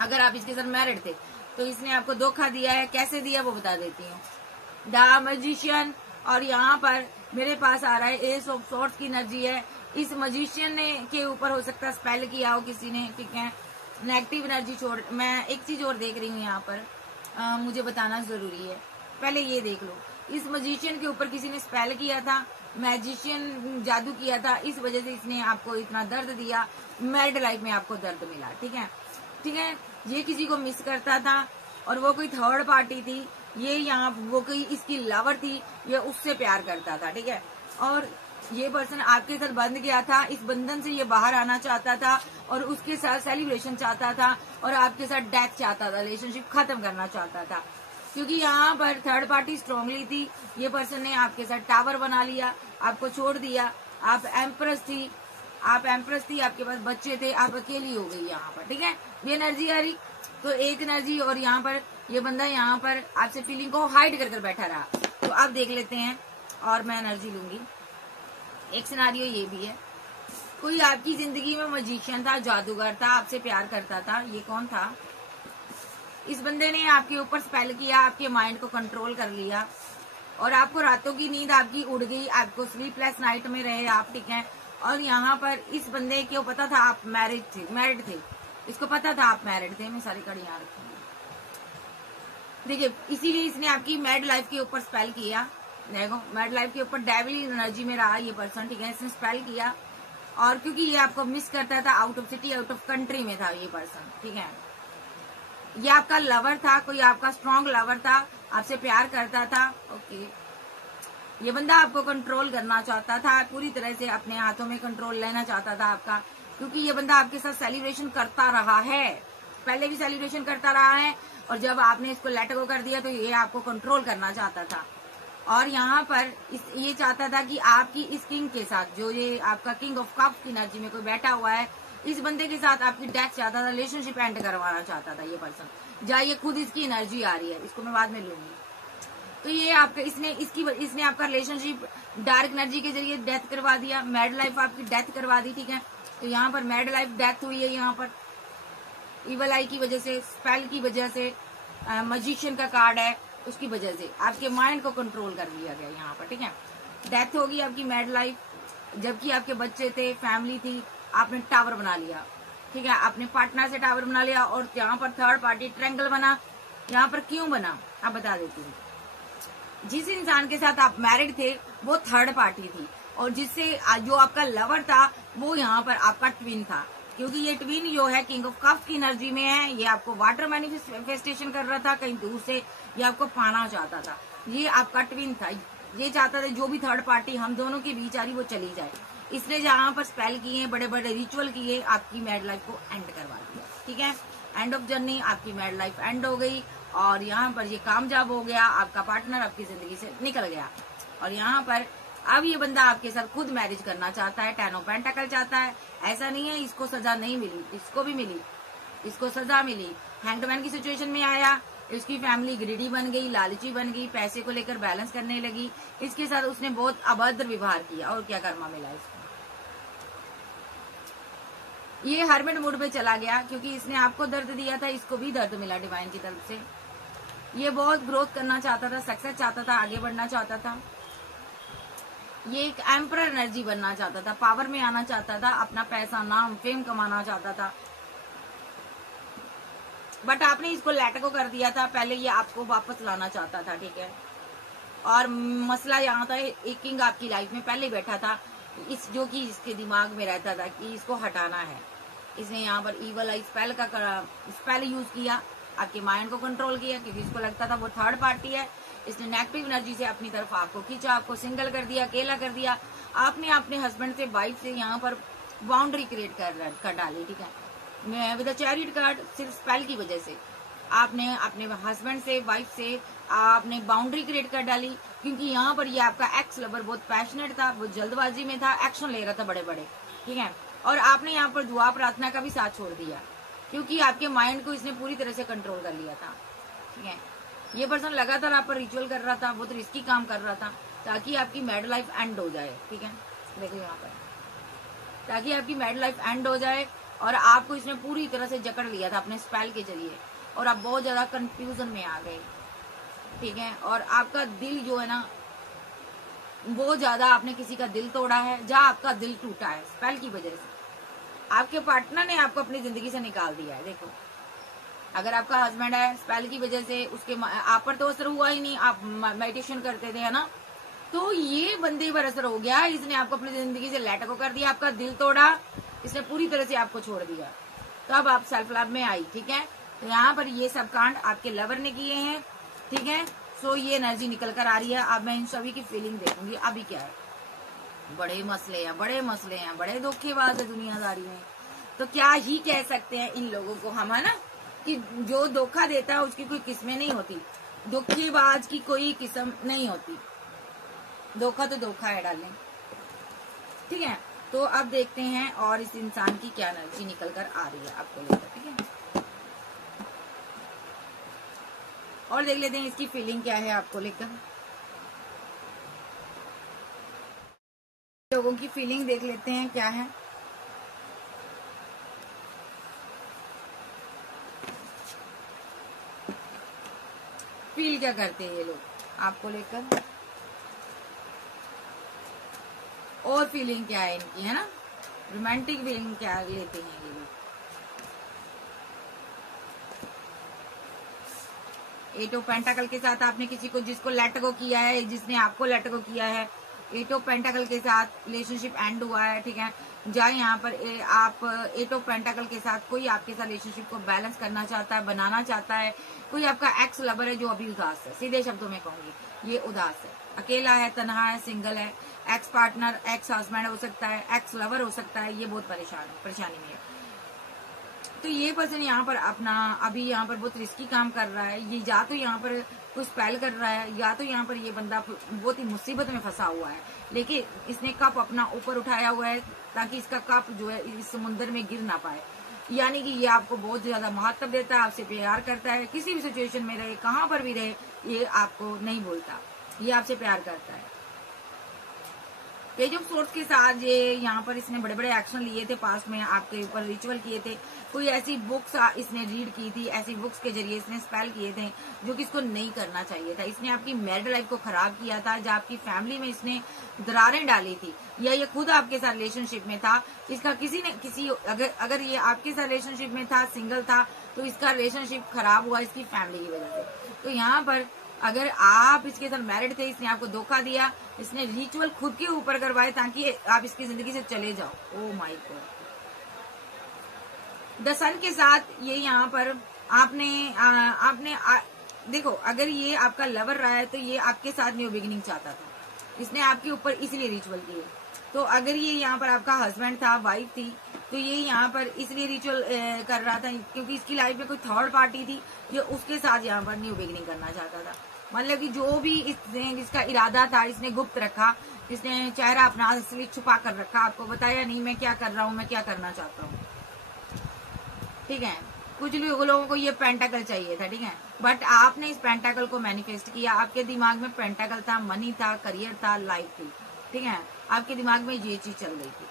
अगर आप इसके साथ मैरिड थे तो इसने आपको धोखा दिया है। कैसे दिया वो बता देती हूँ। द मैजिशियन, और यहाँ पर मेरे पास आ रहा है एस ऑफ सॉर्ड्स की एनर्जी है। इस मजिशियन ने के ऊपर हो सकता है स्पेल किया हो किसी ने, ठीक है। नेगेटिव एनर्जी छोड़, मैं एक चीज और देख रही हूँ यहाँ पर, मुझे बताना जरूरी है, पहले ये देख लो। इस मजिशियन के ऊपर किसी ने स्पेल किया था, मैजिशियन जादू किया था, इस वजह से इसने आपको इतना दर्द दिया, मैरिड लाइफ में आपको दर्द मिला, ठीक है, ठीक है। ये किसी को मिस करता था और वो कोई थर्ड पार्टी थी, ये यहाँ वो कोई इसकी लवर थी, ये उससे प्यार करता था, ठीक है। और ये पर्सन आपके साथ बंध गया था, इस बंधन से ये बाहर आना चाहता था और उसके साथ सेलिब्रेशन चाहता था और आपके साथ डेथ चाहता था, रिलेशनशिप खत्म करना चाहता था, क्योंकि यहाँ पर थर्ड पार्टी स्ट्रांगली थी। ये पर्सन ने आपके साथ टावर बना लिया, आपको छोड़ दिया, आप एम्प्रेस थी, आपके पास बच्चे थे, आप अकेली हो गई यहाँ पर, ठीक है। ये एनर्जी आ रही, तो एक एनर्जी। और यहाँ पर ये बंदा यहाँ पर आपसे फीलिंग को हाइड कर बैठा रहा, तो आप देख लेते हैं और मैं एनर्जी लूंगी। एक सिनारियो ये भी है, कोई आपकी जिंदगी में मजिशियन था, जादूगर था, आपसे प्यार करता था। ये कौन था? इस बंदे ने आपके ऊपर स्पेल किया, आपके माइंड को कंट्रोल कर लिया और आपको रातों की नींद आपकी उड़ गई, आपको स्लीपलेस नाइट में रहे आप, ठीक है। और यहाँ पर इस बंदे को पता था आप मैरिड थे, इसको पता था आप मैरिड थे। मैं सारी कड़ी यहाँ रखूंगी, देखिए, इसीलिए इसने आपकी मैरिड लाइफ के ऊपर स्पेल किया। देखो, मैरिड लाइफ के ऊपर डेविल एनर्जी में रहा ये पर्सन, ठीक है। इसने स्पेल किया और क्योंकि ये आपको मिस करता था, out of city, out of country में था ये पर्सन, ठीक है। ये आपका लवर था, कोई आपका स्ट्रांग लवर था, आपसे प्यार करता था, ओके। ये बंदा आपको कंट्रोल करना चाहता था, पूरी तरह से अपने हाथों में कंट्रोल लेना चाहता था आपका, क्योंकि ये बंदा आपके साथ सेलिब्रेशन करता रहा है, पहले भी सेलिब्रेशन करता रहा है और जब आपने इसको लेट गो कर दिया तो ये आपको कंट्रोल करना चाहता था। और यहाँ पर ये चाहता था कि आपकी इस किंग के साथ, जो ये आपका किंग ऑफ कप्स की एनर्जी में कोई बैठा हुआ है, इस बंदे के साथ आपकी डेथ चाहता था, रिलेशनशिप एंड करवाना चाहता था ये पर्सन। जहाँ ये खुद इसकी एनर्जी आ रही है, इसको मैं बाद में लूंगी। तो ये आपका इसने आपका रिलेशनशिप डार्क एनर्जी के जरिए डेथ करवा दिया, मैरिड लाइफ आपकी डेथ करवा दी, ठीक है। तो यहाँ पर मैरिड लाइफ डेथ हुई है, यहाँ पर इवल आई की वजह से, स्पेल की वजह से, मजिशियन का कार्ड है उसकी वजह से आपके माइंड को कंट्रोल कर लिया गया यहाँ पर, ठीक है। डेथ होगी आपकी मैरिड लाइफ, जबकि आपके बच्चे थे, फैमिली थी, आपने टावर बना लिया, ठीक है। आपने पार्टनर से टावर बना लिया और यहाँ पर थर्ड पार्टी ट्रायंगल बना। यहाँ पर क्यों बना आप बता देती हूँ। जिस इंसान के साथ आप मैरिड थे वो थर्ड पार्टी थी और जिससे जो आपका लवर था वो यहाँ पर आपका ट्विन था, क्योंकि ये ट्विन जो है किंग ऑफ कप्स की एनर्जी में है। ये आपको वाटर मैनिफेस्टेशन कर रहा था कहीं दूर से, ये आपको पाना चाहता था, ये आपका ट्विन था। ये चाहता था जो भी थर्ड पार्टी हम दोनों के बीच आ रही वो चली जाए। इसने जहाँ पर स्पेल किए, बड़े बड़े रिचुअल किए, आपकी मैरिड लाइफ को एंड करवा दिया, ठीक है। एंड ऑफ जर्नी, आपकी मैरिड लाइफ एंड हो गई और यहाँ पर ये कामयाब हो गया, आपका पार्टनर आपकी जिंदगी से निकल गया। और यहाँ पर अब ये बंदा आपके साथ खुद मैरिज करना चाहता है, 10 ऑफ पेंटिकल चाहता है। ऐसा नहीं है इसको सजा नहीं मिली, इसको भी मिली, इसको सजा मिली। हैंगमैन की सिचुएशन में आया, इसकी फैमिली ग्रीडी बन गई, लालची बन गई, पैसे को लेकर बैलेंस करने लगी, इसके साथ उसने बहुत अभद्र व्यवहार किया और क्या कर्मा मिला इसको। ये हरमिट मूड पे चला गया क्योंकि इसने आपको दर्द दिया था, इसको भी दर्द मिला डिवाइन की तरफ से। ये बहुत ग्रोथ करना चाहता था, सक्सेस चाहता था, आगे बढ़ना चाहता था। ये एक एम्परर एनर्जी बनना चाहता था, पावर में आना चाहता था, अपना पैसा, नाम, फेम कमाना चाहता था। बट आपने इसको लेट गो कर दिया था, पहले ये आपको वापस लाना चाहता था, ठीक है। और मसला यहाँ था, एक किंग आपकी लाइफ में पहले बैठा था, जो कि इसके दिमाग में रहता था कि इसको हटाना है। इसने यहाँ पर ईवल आई स्पेल यूज किया, आपके माइंड को कंट्रोल किया, क्योंकि इसको लगता था वो थर्ड पार्टी है। इसने नेगेटिव एनर्जी से अपनी तरफ आपको खींचा, आपको सिंगल कर दिया, अकेला कर दिया। आपने अपने हस्बैंड से, वाइफ से यहाँ पर बाउंड्री क्रिएट कर डाली, ठीक है। विद द चैरियट कार्ड, सिर्फ स्पेल की वजह से आपने अपने हस्बैंड से, वाइफ से आपने बाउंड्री क्रिएट कर डाली, क्योंकि यहाँ पर ये आपका एक्स लवर बहुत पैशनेट था, वो जल्दबाजी में था, एक्शन ले रहा था बड़े बड़े, ठीक है। और आपने यहाँ पर दुआ प्रार्थना का भी साथ छोड़ दिया, क्योंकि आपके माइंड को इसने पूरी तरह से कंट्रोल कर लिया था, ठीक है। ये पर्सन लगातार आप पर रिचुअल कर रहा था, बहुत रिस्की काम कर रहा था, ताकि आपकी मैरिड लाइफ एंड हो जाए, ठीक है। देखो यहाँ पर, ताकि आपकी मैरिड लाइफ एंड हो जाए। और आपको इसने पूरी तरह से जकड़ लिया था अपने स्पेल के जरिए और आप बहुत ज्यादा कंफ्यूजन में आ गए, ठीक है। और आपका दिल जो है ना, बहुत ज्यादा आपने किसी का दिल तोड़ा है, जहाँ आपका दिल टूटा है स्पेल की वजह से, आपके पार्टनर ने आपको अपनी जिंदगी से निकाल दिया है। देखो, अगर आपका हस्बैंड है, स्पेल की वजह से उसके आप पर तो असर हुआ ही नहीं, आप मेडिटेशन करते थे, है ना, तो ये बंदे पर असर हो गया, इसने आपको अपनी जिंदगी से लेट को कर दिया, आपका दिल तोड़ा, इसने पूरी तरह से आपको छोड़ दिया। तो अब आप सेल्फ लव में आई, ठीक है। तो यहाँ पर ये सब कांड आपके लवर ने किए हैं, ठीक है। सो ये एनर्जी निकल कर आ रही है। अब मैं इन सभी की फीलिंग देखूंगी। अभी क्या है, बड़े मसले हैं, बड़े मसले हैं, बड़े धोखेबाज है दुनियादारी में। तो क्या ही कह सकते हैं इन लोगों को हम, है ना, कि जो धोखा देता है उसकी कोई किस्में नहीं होती, धोखेबाज की कोई किस्म नहीं होती। धोखा तो धोखा है डार्लिंग, ठीक है। तो अब देखते हैं और इस इंसान की क्या एनर्जी निकल कर आ रही है आपको लेकर, ठीक है। और देख लेते हैं इसकी फीलिंग क्या है आपको लेकर। लोगों की फीलिंग देख लेते हैं क्या है। फील क्या करते हैं ये लोग आपको लेकर, और फीलिंग क्या है इनकी, है ना, रोमांटिक फीलिंग क्या लेते हैं ये लोग। एट ऑफ पेंटाकल के साथ आपने किसी को, जिसको लेट गो किया है, जिसने आपको लेट गो किया है, एट ऑफ पेंटाकल के साथ रिलेशनशिप एंड हुआ है, ठीक है। जहाँ यहाँ पर आप एट ऑफ पेंटाकल के साथ कोई आपके साथ रिलेशनशिप को बैलेंस करना चाहता है, बनाना चाहता है। कोई आपका एक्स लवर है जो अभी उदास है, सीधे शब्दों में कहूंगी, ये उदास है, अकेला है, तनहा है, सिंगल है। एक्स पार्टनर, एक्स हस्बैंड हो सकता है, एक्स लवर हो सकता है, ये बहुत परेशानी में है। तो ये पर्सन यहाँ पर अपना अभी यहाँ पर बहुत रिस्की काम कर रहा है। ये या तो यहाँ पर कुछ स्पेल कर रहा है, या तो यहाँ पर ये बंदा बहुत ही मुसीबत में फंसा हुआ है, लेकिन इसने कप अपना ऊपर उठाया हुआ है ताकि इसका कप जो है इस समुद्र में गिर ना पाए। यानी कि ये आपको बहुत ज्यादा महत्व देता है, आपसे प्यार करता है, किसी भी सिचुएशन में रहे, कहाँ पर भी रहे, ये आपको नहीं बोलता, ये आपसे प्यार करता है। पेज ऑफ सोर्स के साथ ये यहाँ पर इसने बड़े बड़े एक्शन लिए थे, पास्ट में आपके ऊपर रिचुअल किए थे, कोई ऐसी बुक्स इसने रीड की थी, ऐसी बुक्स के जरिए इसने स्पेल किए थे जो कि इसको नहीं करना चाहिए था। इसने आपकी मैरिड लाइफ को खराब किया था, जब आपकी फैमिली में इसने दरारें डाली थी, या ये खुद आपके साथ रिलेशनशिप में था, इसका किसी ने किसी अगर ये आपके साथ रिलेशनशिप में था, सिंगल था, तो इसका रिलेशनशिप खराब हुआ इसकी फैमिली की वजह से। तो यहाँ पर अगर आप इसके साथ मैरिड थे, इसने आपको धोखा दिया, इसने रिचुअल खुद के ऊपर करवाए ताकि आप इसकी जिंदगी से चले जाओ। ओ माय गॉड, द सन के साथ ये यहाँ पर आपने देखो, अगर ये आपका लवर रहा है तो ये आपके साथ न्यू बिगिनिंग चाहता था, इसने आपके ऊपर इसलिए रिचुअल किए। तो अगर ये यहाँ पर आपका हस्बैंड था, वाइफ थी, तो ये यहाँ पर इसलिए रिचुअल कर रहा था क्योंकि इसकी लाइफ में कोई थर्ड पार्टी थी, ये उसके साथ यहाँ पर न्यू बिगिनिंग करना चाहता था। मतलब कि जो भी इसका इरादा था, इसने गुप्त रखा, इसने चेहरा अपना असली छुपा कर रखा, आपको बताया नहीं मैं क्या कर रहा हूँ, मैं क्या करना चाहता हूँ, ठीक है। कुछ लोगों को ये पेंटाकल चाहिए था, ठीक है, बट आपने इस पेंटाकल को मैनिफेस्ट किया। आपके दिमाग में पेंटाकल था, मनी था, करियर था, लाइफ थी, ठीक है, आपके दिमाग में ये चीज चल रही थी।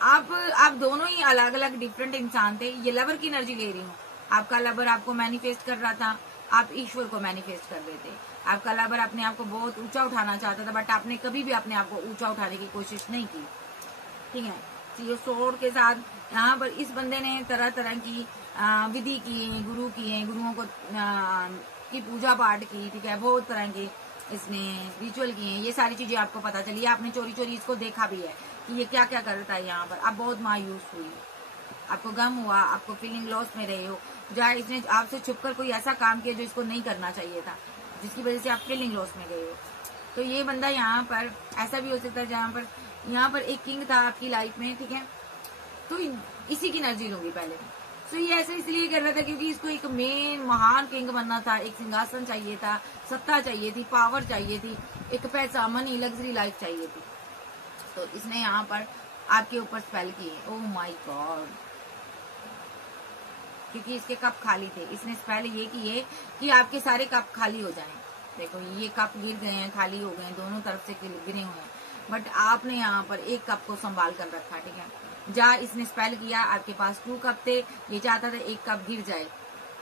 आप दोनों ही अलग अलग डिफरेंट इंसान थे। ये लवर की एनर्जी ले रही हूँ, आपका लवर आपको मैनिफेस्ट कर रहा था, आप ईश्वर को मैनिफेस्ट कर रहे थे। आपका लवर अपने आप को बहुत ऊंचा उठाना चाहता था, बट आपने कभी भी अपने आप को ऊंचा उठाने की कोशिश नहीं की, ठीक है। तो सोर्ड के साथ यहाँ पर इस बंदे ने तरह तरह की विधि की, गुरु किए, गुरुओं को की पूजा पाठ की, ठीक है, बहुत तरह के इसने रिचुअल किए। ये सारी चीजें आपको पता चली, आपने चोरी चोरी इसको देखा भी है कि ये क्या क्या करता है। यहाँ पर आप बहुत मायूस हुई, आपको गम हुआ, आपको फीलिंग लॉस में रहे हो, जहाँ इसने आपसे छुपकर कोई ऐसा काम किया जो इसको नहीं करना चाहिए था, जिसकी वजह से आप फीलिंग लॉस में गए हो। तो ये बंदा यहाँ पर ऐसा भी हो सकता है जहाँ पर यहाँ पर एक किंग था आपकी लाइफ में, ठीक है, तो इसी की एनर्जी लूंगी पहले। तो ये ऐसा इसलिए कर रहा था क्योंकि इसको एक मेन महान किंग बनना था, एक सिंहासन चाहिए था, सत्ता चाहिए थी, पावर चाहिए थी, एक पैसा, मनी, लग्जरी लाइफ चाहिए थी। तो इसने यहाँ पर आपके ऊपर स्पेल किए। ओह माय गॉड, क्योंकि इसके कप खाली थे, इसने स्पेल ये किए कि आपके सारे कप खाली हो जाएं। देखो ये कप गिर गए हैं, खाली हो गए हैं, दोनों तरफ से गिरे हुए हैं, बट आपने यहाँ पर एक कप को संभाल कर रखा, ठीक है। जहाँ इसने स्पेल किया आपके पास 2 कप थे, ये चाहता था एक कप गिर जाए,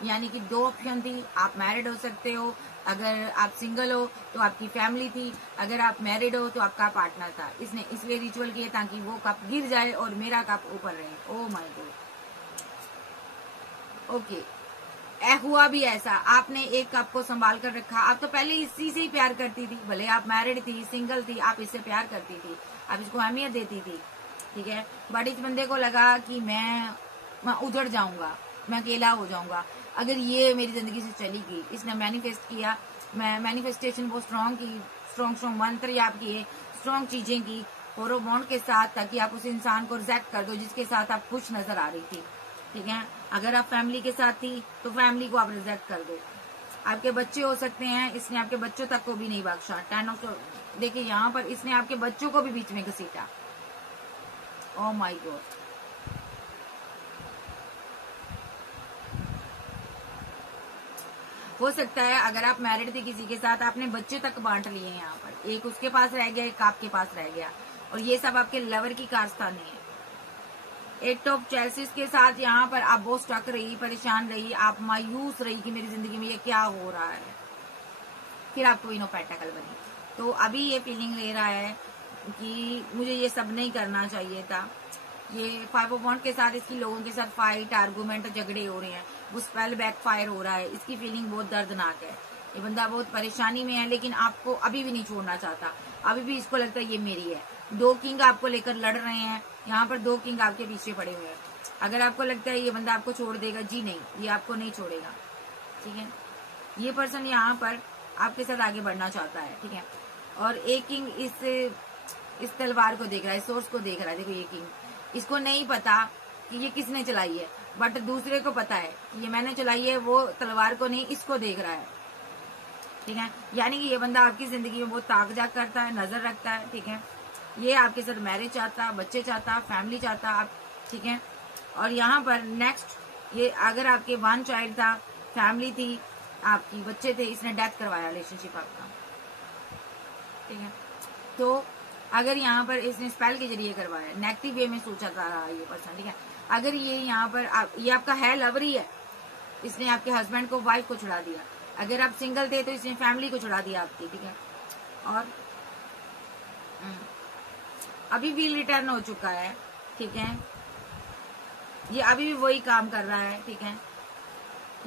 यानी कि 2 ऑप्शन थी, आप मैरिड हो सकते हो, अगर आप सिंगल हो तो आपकी फैमिली थी, अगर आप मैरिड हो तो आपका पार्टनर था। इसने इसलिए रिचुअल किया ताकि वो कप गिर जाए और मेरा कप ऊपर रहे। Oh my God. ओके, हुआ भी ऐसा, आपने एक कप को संभाल कर रखा। आप तो पहले इसी से ही प्यार करती थी, भले आप मैरिड थी, सिंगल थी, आप इससे प्यार करती थी, आप इसको अहमियत देती थी, ठीक है। बट इस बंदे को लगा कि मैं उजड़ जाऊंगा, मैं अकेला हो जाऊंगा अगर ये मेरी जिंदगी से चली गई। इसने मैनिफेस्ट किया, मैं मैनिफेस्टेशन बहुत स्ट्रांग की, स्ट्रांग मंत्र याद किए, स्ट्रांग चीजें की होरोबॉन्ड के साथ, ताकि आप उस इंसान को रिजेक्ट कर दो जिसके साथ आप खुश नजर आ रही थी, ठीक है। अगर आप फैमिली के साथ थी तो फैमिली को आप रिजेक्ट कर दो। आपके बच्चे हो सकते हैं, इसने आपके बच्चों तक को भी नहीं बख्शा। 10 ऑफ देखिए यहाँ पर इसने आपके बच्चों को भी बीच में घसीटा। Oh my God. हो सकता है अगर आप मैरिड थे किसी के साथ, आपने बच्चे तक बांट लिए हैं यहाँ पर, एक उसके पास रह गया, एक आपके पास रह गया, और ये सब आपके लवर की कारस्तानी है। 8 ऑफ चेल्सिस के साथ यहाँ पर आप बहुत स्टक रही, परेशान रही, आप मायूस रही कि मेरी जिंदगी में ये क्या हो रहा है। फिर आप क्वीन ऑफ पेंटाकल बनी, तो अभी ये फीलिंग ले रहा है कि मुझे ये सब नहीं करना चाहिए था। ये 5 ऑफ वॉन्ड के साथ इसकी लोगों के साथ फाइट, आर्गूमेंट, झगड़े हो रहे हैं, वो स्पेल बैकफायर हो रहा है। इसकी फीलिंग बहुत दर्दनाक है, ये बंदा बहुत परेशानी में है, लेकिन आपको अभी भी नहीं छोड़ना चाहता। अभी भी इसको लगता है ये मेरी है। 2 किंग आपको लेकर लड़ रहे हैं, यहाँ पर 2 किंग आपके पीछे पड़े हुए हैं। अगर आपको लगता है ये बंदा आपको छोड़ देगा, जी नहीं, ये आपको नहीं छोड़ेगा, ठीक है। ये पर्सन यहाँ पर आपके साथ आगे बढ़ना चाहता है, ठीक है। और एक किंग इस तलवार को देख रहा है, सोर्स को देख रहा है। देखो ये किंग, इसको नहीं पता कि ये किसने चलाई है, बट दूसरे को पता है कि ये मैंने चलाई है। वो तलवार को नहीं, इसको देख रहा है, ठीक है। यानी कि ये बंदा आपकी जिंदगी में बहुत ताक जाक करता है, नजर रखता है, ठीक है। ये आपके साथ मैरिज चाहता, बच्चे चाहता, फैमिली चाहता आप, ठीक है। और यहाँ पर नेक्स्ट, ये अगर आपके 1 चाइल्ड था, फैमिली थी आपकी, बच्चे थे, इसने डेथ करवाया रिलेशनशिप आपका, ठीक है। तो अगर यहाँ पर इसने स्पेल के जरिए करवाया, नेगेटिव वे में सोचा था ये पर्सन, ठीक है। अगर ये यहाँ पर ये आपका है लवर ही है, इसने आपके हस्बैंड को, वाइफ को छुड़ा दिया। अगर आप सिंगल थे तो इसने फैमिली को छुड़ा दिया आपकी, ठीक है। और अभी व्हील रिटर्न हो चुका है, ठीक है। ये अभी भी वही काम कर रहा है, ठीक है।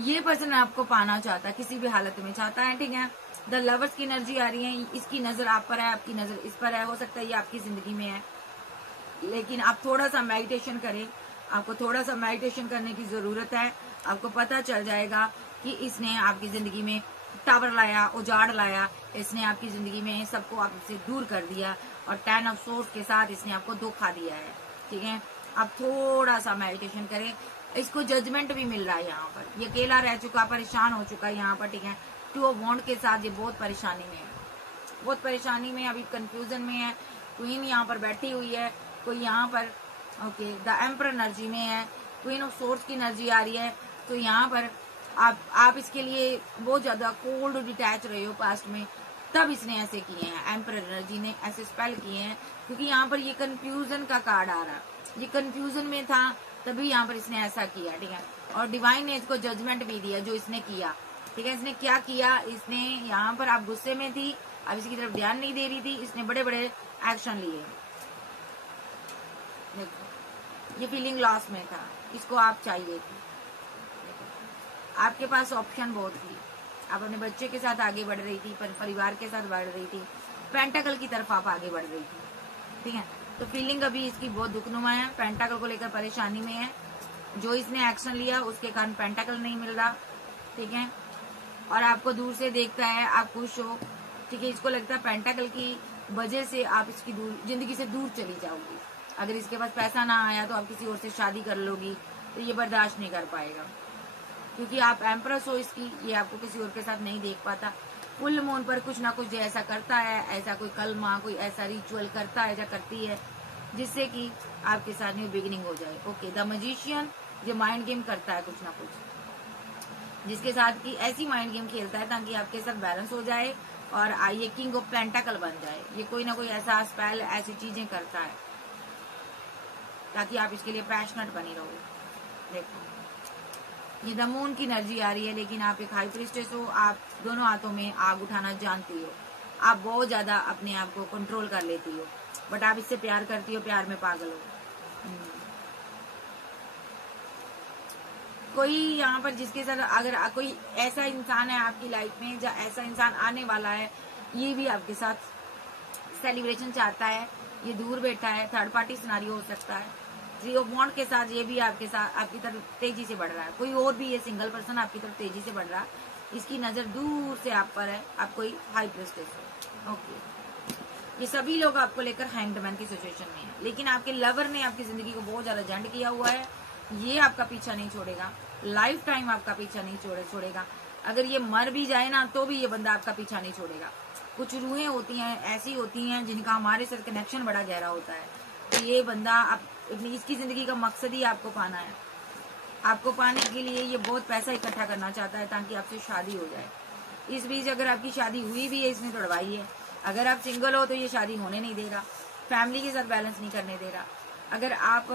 ये पर्सन आपको पाना चाहता है, किसी भी हालत में चाहता है, ठीक है। द लवर्स की एनर्जी आ रही है, इसकी नजर आप पर है, आपकी नजर इस पर है। हो सकता है ये आपकी जिंदगी में है, लेकिन आप थोड़ा सा मेडिटेशन करें, आपको थोड़ा सा मेडिटेशन करने की जरूरत है। आपको पता चल जाएगा कि इसने आपकी जिंदगी में टावर लाया, उजाड़ लाया, इसने आपकी जिंदगी में सबको आपसे दूर कर दिया, और 10 ऑफ सोर्स के साथ इसने आपको धोखा दिया है, ठीक है। आप थोड़ा सा मेडिटेशन करें। इसको जजमेंट भी मिल रहा है यहाँ पर, ये अकेला रह चुका, परेशान हो चुका है यहाँ पर, ठीक है। 2 ऑफ वॉन्ड के साथ ये बहुत परेशानी में है, बहुत परेशानी में, अभी कंफ्यूजन में है। क्वीन यहाँ पर बैठी हुई है, कोई यहाँ पर ओके द एम्परर एनर्जी में है, क्वीन ऑफ सोर्स की एनर्जी आ रही है। तो यहाँ पर आप इसके लिए बहुत ज्यादा कोल्ड डिटैच रहे हो पास्ट में, तब इसने ऐसे किए हैं, एम्परर एनर्जी ने ऐसे स्पेल किए हैं, क्योंकि यहाँ पर ये कंफ्यूजन का कार्ड आ रहा, ये कंफ्यूजन में था तभी यहाँ पर इसने ऐसा किया, ठीक है। और डिवाइन ने इसको जजमेंट भी दिया जो इसने किया, ठीक है। इसने क्या किया, इसने यहाँ पर आप गुस्से में थी, अब इसकी तरफ ध्यान नहीं दे रही थी, इसने बड़े बड़े एक्शन लिए। देखो ये फीलिंग लॉस में था, इसको आप चाहिए थी, आपके पास ऑप्शन बहुत थी, आप अपने बच्चे के साथ आगे बढ़ रही थी, परिवार के साथ बढ़ रही थी, पेंटाकल की तरफ आप आगे बढ़ रही थी, ठीक है। तो फीलिंग अभी इसकी बहुत दुखनुमा है, पेंटाकल को लेकर परेशानी में है। जो इसने एक्शन लिया उसके कारण पेंटाकल नहीं मिल रहा, ठीक है। और आपको दूर से देखता है, आप खुश हो, ठीक है। इसको लगता है पेंटाकल की वजह से आप इसकी जिंदगी से दूर चली जाओगी। अगर इसके पास पैसा ना आया तो आप किसी और से शादी कर लोगी, तो ये बर्दाश्त नहीं कर पाएगा, क्योंकि आप एम्प्रेस हो इसकी, ये आपको किसी और के साथ नहीं देख पाता। फुल मून पर कुछ ना कुछ ऐसा करता है, ऐसा कोई कलमा, कोई ऐसा रिचुअल करता है या करती है जिससे कि आपके साथ न्यू बिगिनिंग हो जाए। ओके द मैजिशियन, जो माइंड गेम करता है कुछ ना कुछ, जिसके साथ की ऐसी माइंड गेम खेलता है ताकि आपके साथ बैलेंस हो जाए और ये किंग ऑफ पेंटाकल बन जाए। ये कोई ना कोई ऐसा स्पेल, ऐसी चीजें करता है ताकि आप इसके लिए पैशनेट बनी रहो। देखो ये द मून की एनर्जी आ रही है, लेकिन आप एक हाई प्रीस्टेस हो, आप दोनों हाथों में आग उठाना जानती हो, आप बहुत ज्यादा अपने आप को कंट्रोल कर लेती हो, बट आप इससे प्यार करती हो, प्यार में पागल हो। कोई यहाँ पर जिसके साथ अगर कोई ऐसा इंसान है आपकी लाइफ में, या ऐसा इंसान आने वाला है, ये भी आपके साथ सेलिब्रेशन चाहता है, ये दूर बैठा है, थर्ड पार्टी सिनारियो हो सकता है। थ्री ऑफ वॉन्ड के साथ ये भी आपके साथ आपकी तरफ तेजी से बढ़ रहा है। कोई और भी ये सिंगल पर्सन आपकी तरफ तेजी से बढ़ रहा है, इसकी नजर दूर से आप पर है, आप कोई हाई प्रेस्टेज हो। ओके, ये सभी लोग आपको लेकर हैंग्ड मैन की सिचुएशन में है, लेकिन आपके लवर ने आपकी जिंदगी को बहुत ज्यादा झंड किया हुआ है। ये आपका पीछा नहीं छोड़ेगा, लाइफ टाइम आपका पीछा नहीं छोड़ेगा। अगर ये मर भी जाए ना तो भी ये बंदा आपका पीछा नहीं छोड़ेगा। कुछ रूहें होती हैं, ऐसी होती हैं जिनका हमारे साथ कनेक्शन बड़ा गहरा होता है, तो ये बंदा इसकी जिंदगी का मकसद ही आपको पाना है। आपको पाने के लिए ये बहुत पैसा इकट्ठा करना चाहता है ताकि आपसे शादी हो जाए। इस बीच अगर आपकी शादी हुई भी है, इसने तोड़वाई है। अगर आप सिंगल हो तो ये शादी होने नहीं दे रहा, फैमिली के साथ बैलेंस नहीं करने दे रहा। अगर आप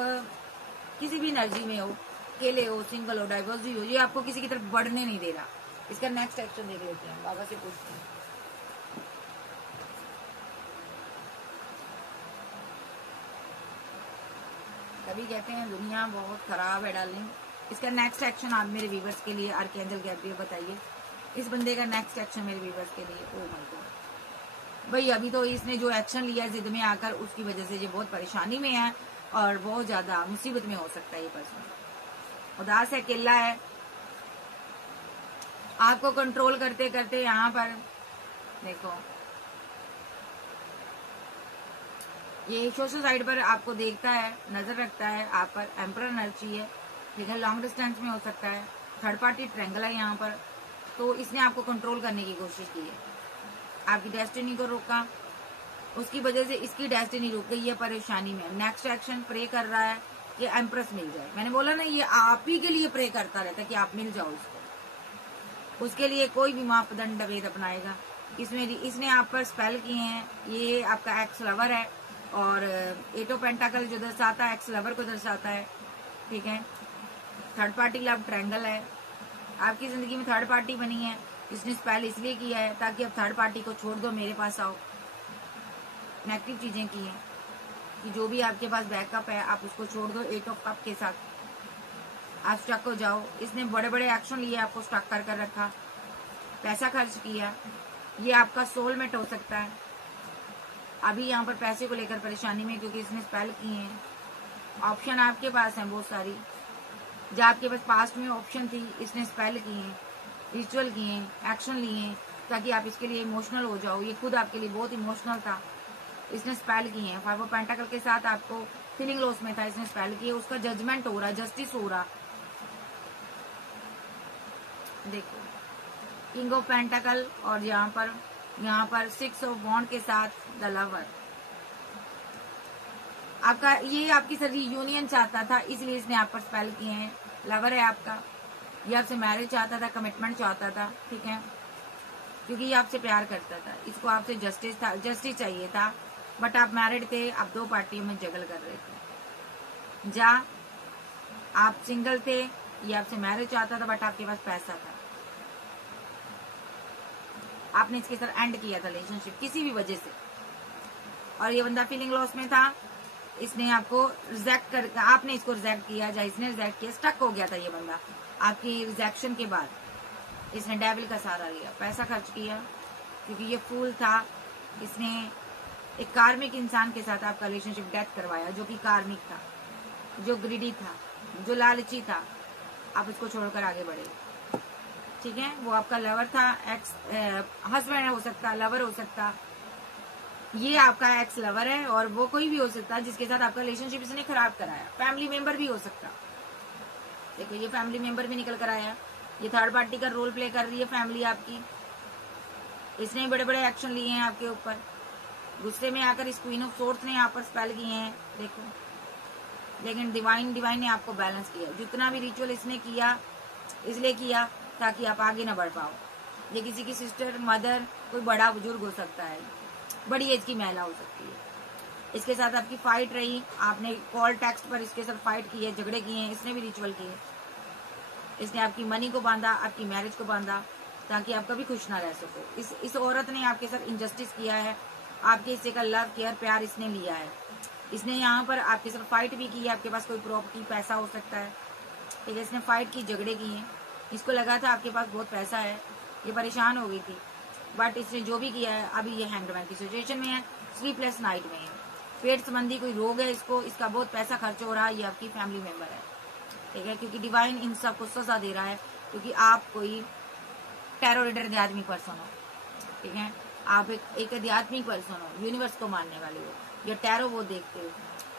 किसी भी एनर्जी में हो, अकेले हो, सिंगल हो, डाइवोर्स भी हो, ये आपको किसी की तरफ बढ़ने नहीं दे रहा। इसका नेक्स्ट एक्शन देख लेते हैं, बाबा से पूछते हैं। कभी कहते हैं दुनिया बहुत खराब है डार्लिंग। इसका नेक्स्ट एक्शन आप मेरे व्यूवर्स के लिए आर्कएंजल गैब्रियल बताइए, इस बंदे का नेक्स्ट एक्शन मेरे व्यूवर्स के लिए। ओ माय गॉड भाई, अभी तो इसने जो एक्शन लिया जिद में आकर, उसकी वजह से ये बहुत परेशानी में है और बहुत ज्यादा मुसीबत में हो सकता है। ये पर्सन उदास है, अकेला है, आपको कंट्रोल करते करते यहाँ पर देखो ये सोशल साइड पर आपको देखता है, नजर रखता है आप पर, एम्परर एनर्जी है, ठीक है, लॉन्ग डिस्टेंस में हो सकता है, थर्ड पार्टी ट्रायंगल है यहाँ पर। तो इसने आपको कंट्रोल करने की कोशिश की है, आपकी डेस्टिनी को रोका, उसकी वजह से इसकी डेस्टिनी रुक गई है, परेशानी में। नेक्स्ट एक्शन प्रे कर रहा है कि एम्प्रेस मिल जाए। मैंने बोला ना, ये आप ही के लिए प्रे करता रहता है कि आप मिल जाओ इसको। उसके लिए कोई भी मापदंड वेद अपनाएगा। इसने आप पर स्पेल किए हैं। ये आपका एक्स लवर है और एट ऑफ पेंटाकल जो दर्शाता है एक्स लवर को दर्शाता है, ठीक है। थर्ड पार्टी लव ट्रायंगल है, आपकी जिंदगी में थर्ड पार्टी बनी है। इसने स्पेल इसलिए किया है ताकि अब थर्ड पार्टी को छोड़ दो, मेरे पास आओ। नेगेटिव चीजें की हैं कि जो भी आपके पास बैकअप है आप उसको छोड़ दो। एट ऑफ कप के साथ आप स्टक हो जाओ। इसने बड़े बड़े एक्शन लिए, आपको स्टक कर रखा, पैसा खर्च किया। ये आपका सोलमेट हो सकता है। अभी यहाँ पर पैसे को लेकर परेशानी में, क्योंकि इसने स्पेल किए हैं। ऑप्शन आपके पास है बहुत सारी, जो आपके पास पास्ट में ऑप्शन थी, इसने स्पेल किए हैं, रिचुअल किए हैं, एक्शन लिए हैं ताकि आप इसके लिए इमोशनल हो जाओ। ये खुद आपके लिए बहुत इमोशनल था, इसने स्पेल किए हैं। 5 ऑफ पेंटाकल के साथ आपको फीलिंग लॉस में था, इसने स्पेल किए। उसका जजमेंट हो रहा, जस्टिस हो रहा। देखो किंग ऑफ पेंटाकल और यहाँ पर 6 ऑफ वॉन्ड के साथ द लवर। आपका ये आपकी साथ यूनियन चाहता था, इसलिए इसने आप पर स्पेल किए हैं। लवर है आपका, ये आपसे मैरिज चाहता था, कमिटमेंट चाहता था, ठीक है, क्योंकि ये आपसे प्यार करता था। इसको आपसे जस्टिस चाहिए था, बट आप मैरिड थे, आप दो पार्टियों में जगल कर रहे थे। जा आप सिंगल थे, ये आपसे मैरिज चाहता था, बट आपके पास पैसा था। आपने इसके साथ एंड किया था रिलेशनशिप किसी भी वजह से, और ये बंदा फीलिंग लॉस में था। इसने आपको रिजेक्ट कर, आपने इसको रिजेक्ट किया, या इसने रिजेक्ट किया, स्टक हो गया था ये बंदा। आपकी रिजेक्शन के बाद इसने डेविल का सहारा लिया, पैसा खर्च किया, क्योंकि ये फूल था। इसने एक कार्मिक इंसान के साथ आपका रिलेशनशिप डेथ करवाया, जो कि कार्मिक था, जो ग्रीडी था, जो लालची था। आप उसको छोड़कर आगे बढ़े, ठीक है। वो आपका लवर था, एक्स हस्बैंड हो सकता, लवर हो सकता। ये आपका एक्स लवर है, और वो कोई भी हो सकता है जिसके साथ आपका रिलेशनशिप इसने खराब कराया। फैमिली मेंबर भी हो सकता। देखो ये फैमिली मेंबर भी निकल कर आया। ये थर्ड पार्टी का रोल प्ले कर रही है फैमिली आपकी। इसने बड़े बड़े एक्शन लिए हैं आपके ऊपर। गुस्से में आकर इस क्वीन ऑफ सोर्स ने यहाँ पर स्पेल किए हैं, देखो। लेकिन डिवाइन ने आपको बैलेंस किया। जितना भी रिचुअल इसने किया, इसलिए किया ताकि आप आगे ना बढ़ पाओ। ये किसी की सिस्टर, मदर, कोई बड़ा बुजुर्ग हो सकता है, बड़ी एज की महिला हो सकती है। इसके साथ आपकी फाइट रही, आपने कॉल टेक्स्ट पर इसके साथ फाइट की है, झगड़े किए हैं, इसने भी रिचुअल किए। इसने आपकी मनी को बांधा, आपकी मैरिज को बांधा, ताकि आप कभी खुश ना रह सको। इस औरत ने आपके साथ इनजस्टिस किया है, आपके हिस्से का लव केयर प्यार इसने लिया है। इसने यहाँ पर आपके साथ फाइट भी की है, आपके पास कोई प्रॉपर्टी पैसा हो सकता है, ठीक है। इसने फाइट की, झगड़े किए, इसको लगा था आपके पास बहुत पैसा है, ये परेशान हो गई थी, बट इसने जो भी किया है अभी ये हैंगमैन की सिचुएशन में है, स्लीपलेस नाइट में है, पेट संबंधी कोई रोग है इसको, इसका बहुत पैसा खर्च हो रहा है, ये आपकी फैमिली मेंबर है, ठीक है। क्योंकि डिवाइन इन सब को सजा दे रहा है, क्योंकि आप कोई टेरोरिडर आध्यात्मिक पर्सन हो, ठीक है। आप एक आध्यात्मिक पर्सन हो, यूनिवर्स को मानने वाले हो, या टैरो वो देखते हो,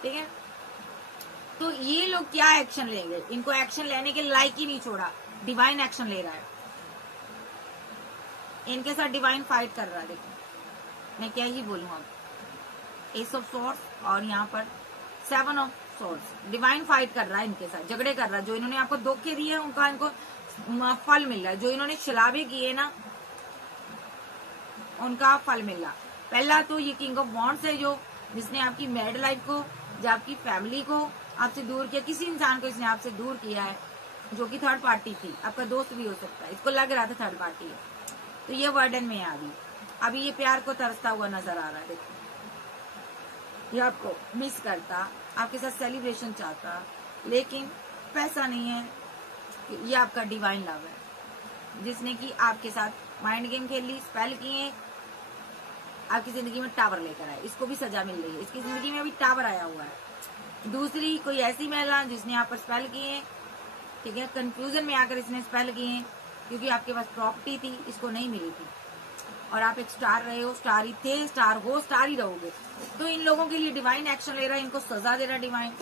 ठीक है। तो ये लोग क्या एक्शन लेंगे, इनको एक्शन लेने के लायक ही नहीं छोड़ा, डिवाइन एक्शन ले रहा है, इनके साथ डिवाइन फाइट कर रहा है। देखो मैं क्या ही बोलूं अब, एस ऑफ सोर्स और यहाँ पर 7 ऑफ सोर्स, डिवाइन फाइट कर रहा है इनके साथ, झगड़े कर रहा है। जो इन्होंने आपको धोखे दिए उनका इनको फल मिल रहा है, जो इन्होंने छलावे किए ना उनका फल मिल रहा। पहला तो ये किंग ऑफ वॉन्ड्स है, जो जिसने आपकी मैरिड लाइफ को, जो आपकी फैमिली को आपसे दूर किया, किसी इंसान को इसने आपसे दूर किया है, जो कि थर्ड पार्टी थी, आपका दोस्त भी हो सकता है, इसको लग रहा था थर्ड पार्टी है, तो ये वर्डन में है अभी ये प्यार को तरसता हुआ नजर आ रहा है। देखो ये आपको मिस करता, आपके साथ सेलिब्रेशन चाहता, लेकिन पैसा नहीं है। ये आपका डिवाइन लव है, जिसने कि आपके साथ माइंड गेम खेल ली, स्पेल किए, आपकी जिंदगी में टावर लेकर आए, इसको भी सजा मिल रही है, इसकी जिंदगी में अभी टावर आया हुआ है। दूसरी कोई ऐसी महिला जिसने आप पर स्पेल किए, ठीक है, कंफ्यूजन में आकर इसने स्पेल किए, क्योंकि आपके पास प्रॉपर्टी थी, इसको नहीं मिली थी, और आप एक स्टार रहे हो, स्टार ही थे, स्टार हो, स्टार ही रहोगे। तो इन लोगों के लिए डिवाइन एक्शन ले रहा है, इनको सजा दे रहा है डिवाइन,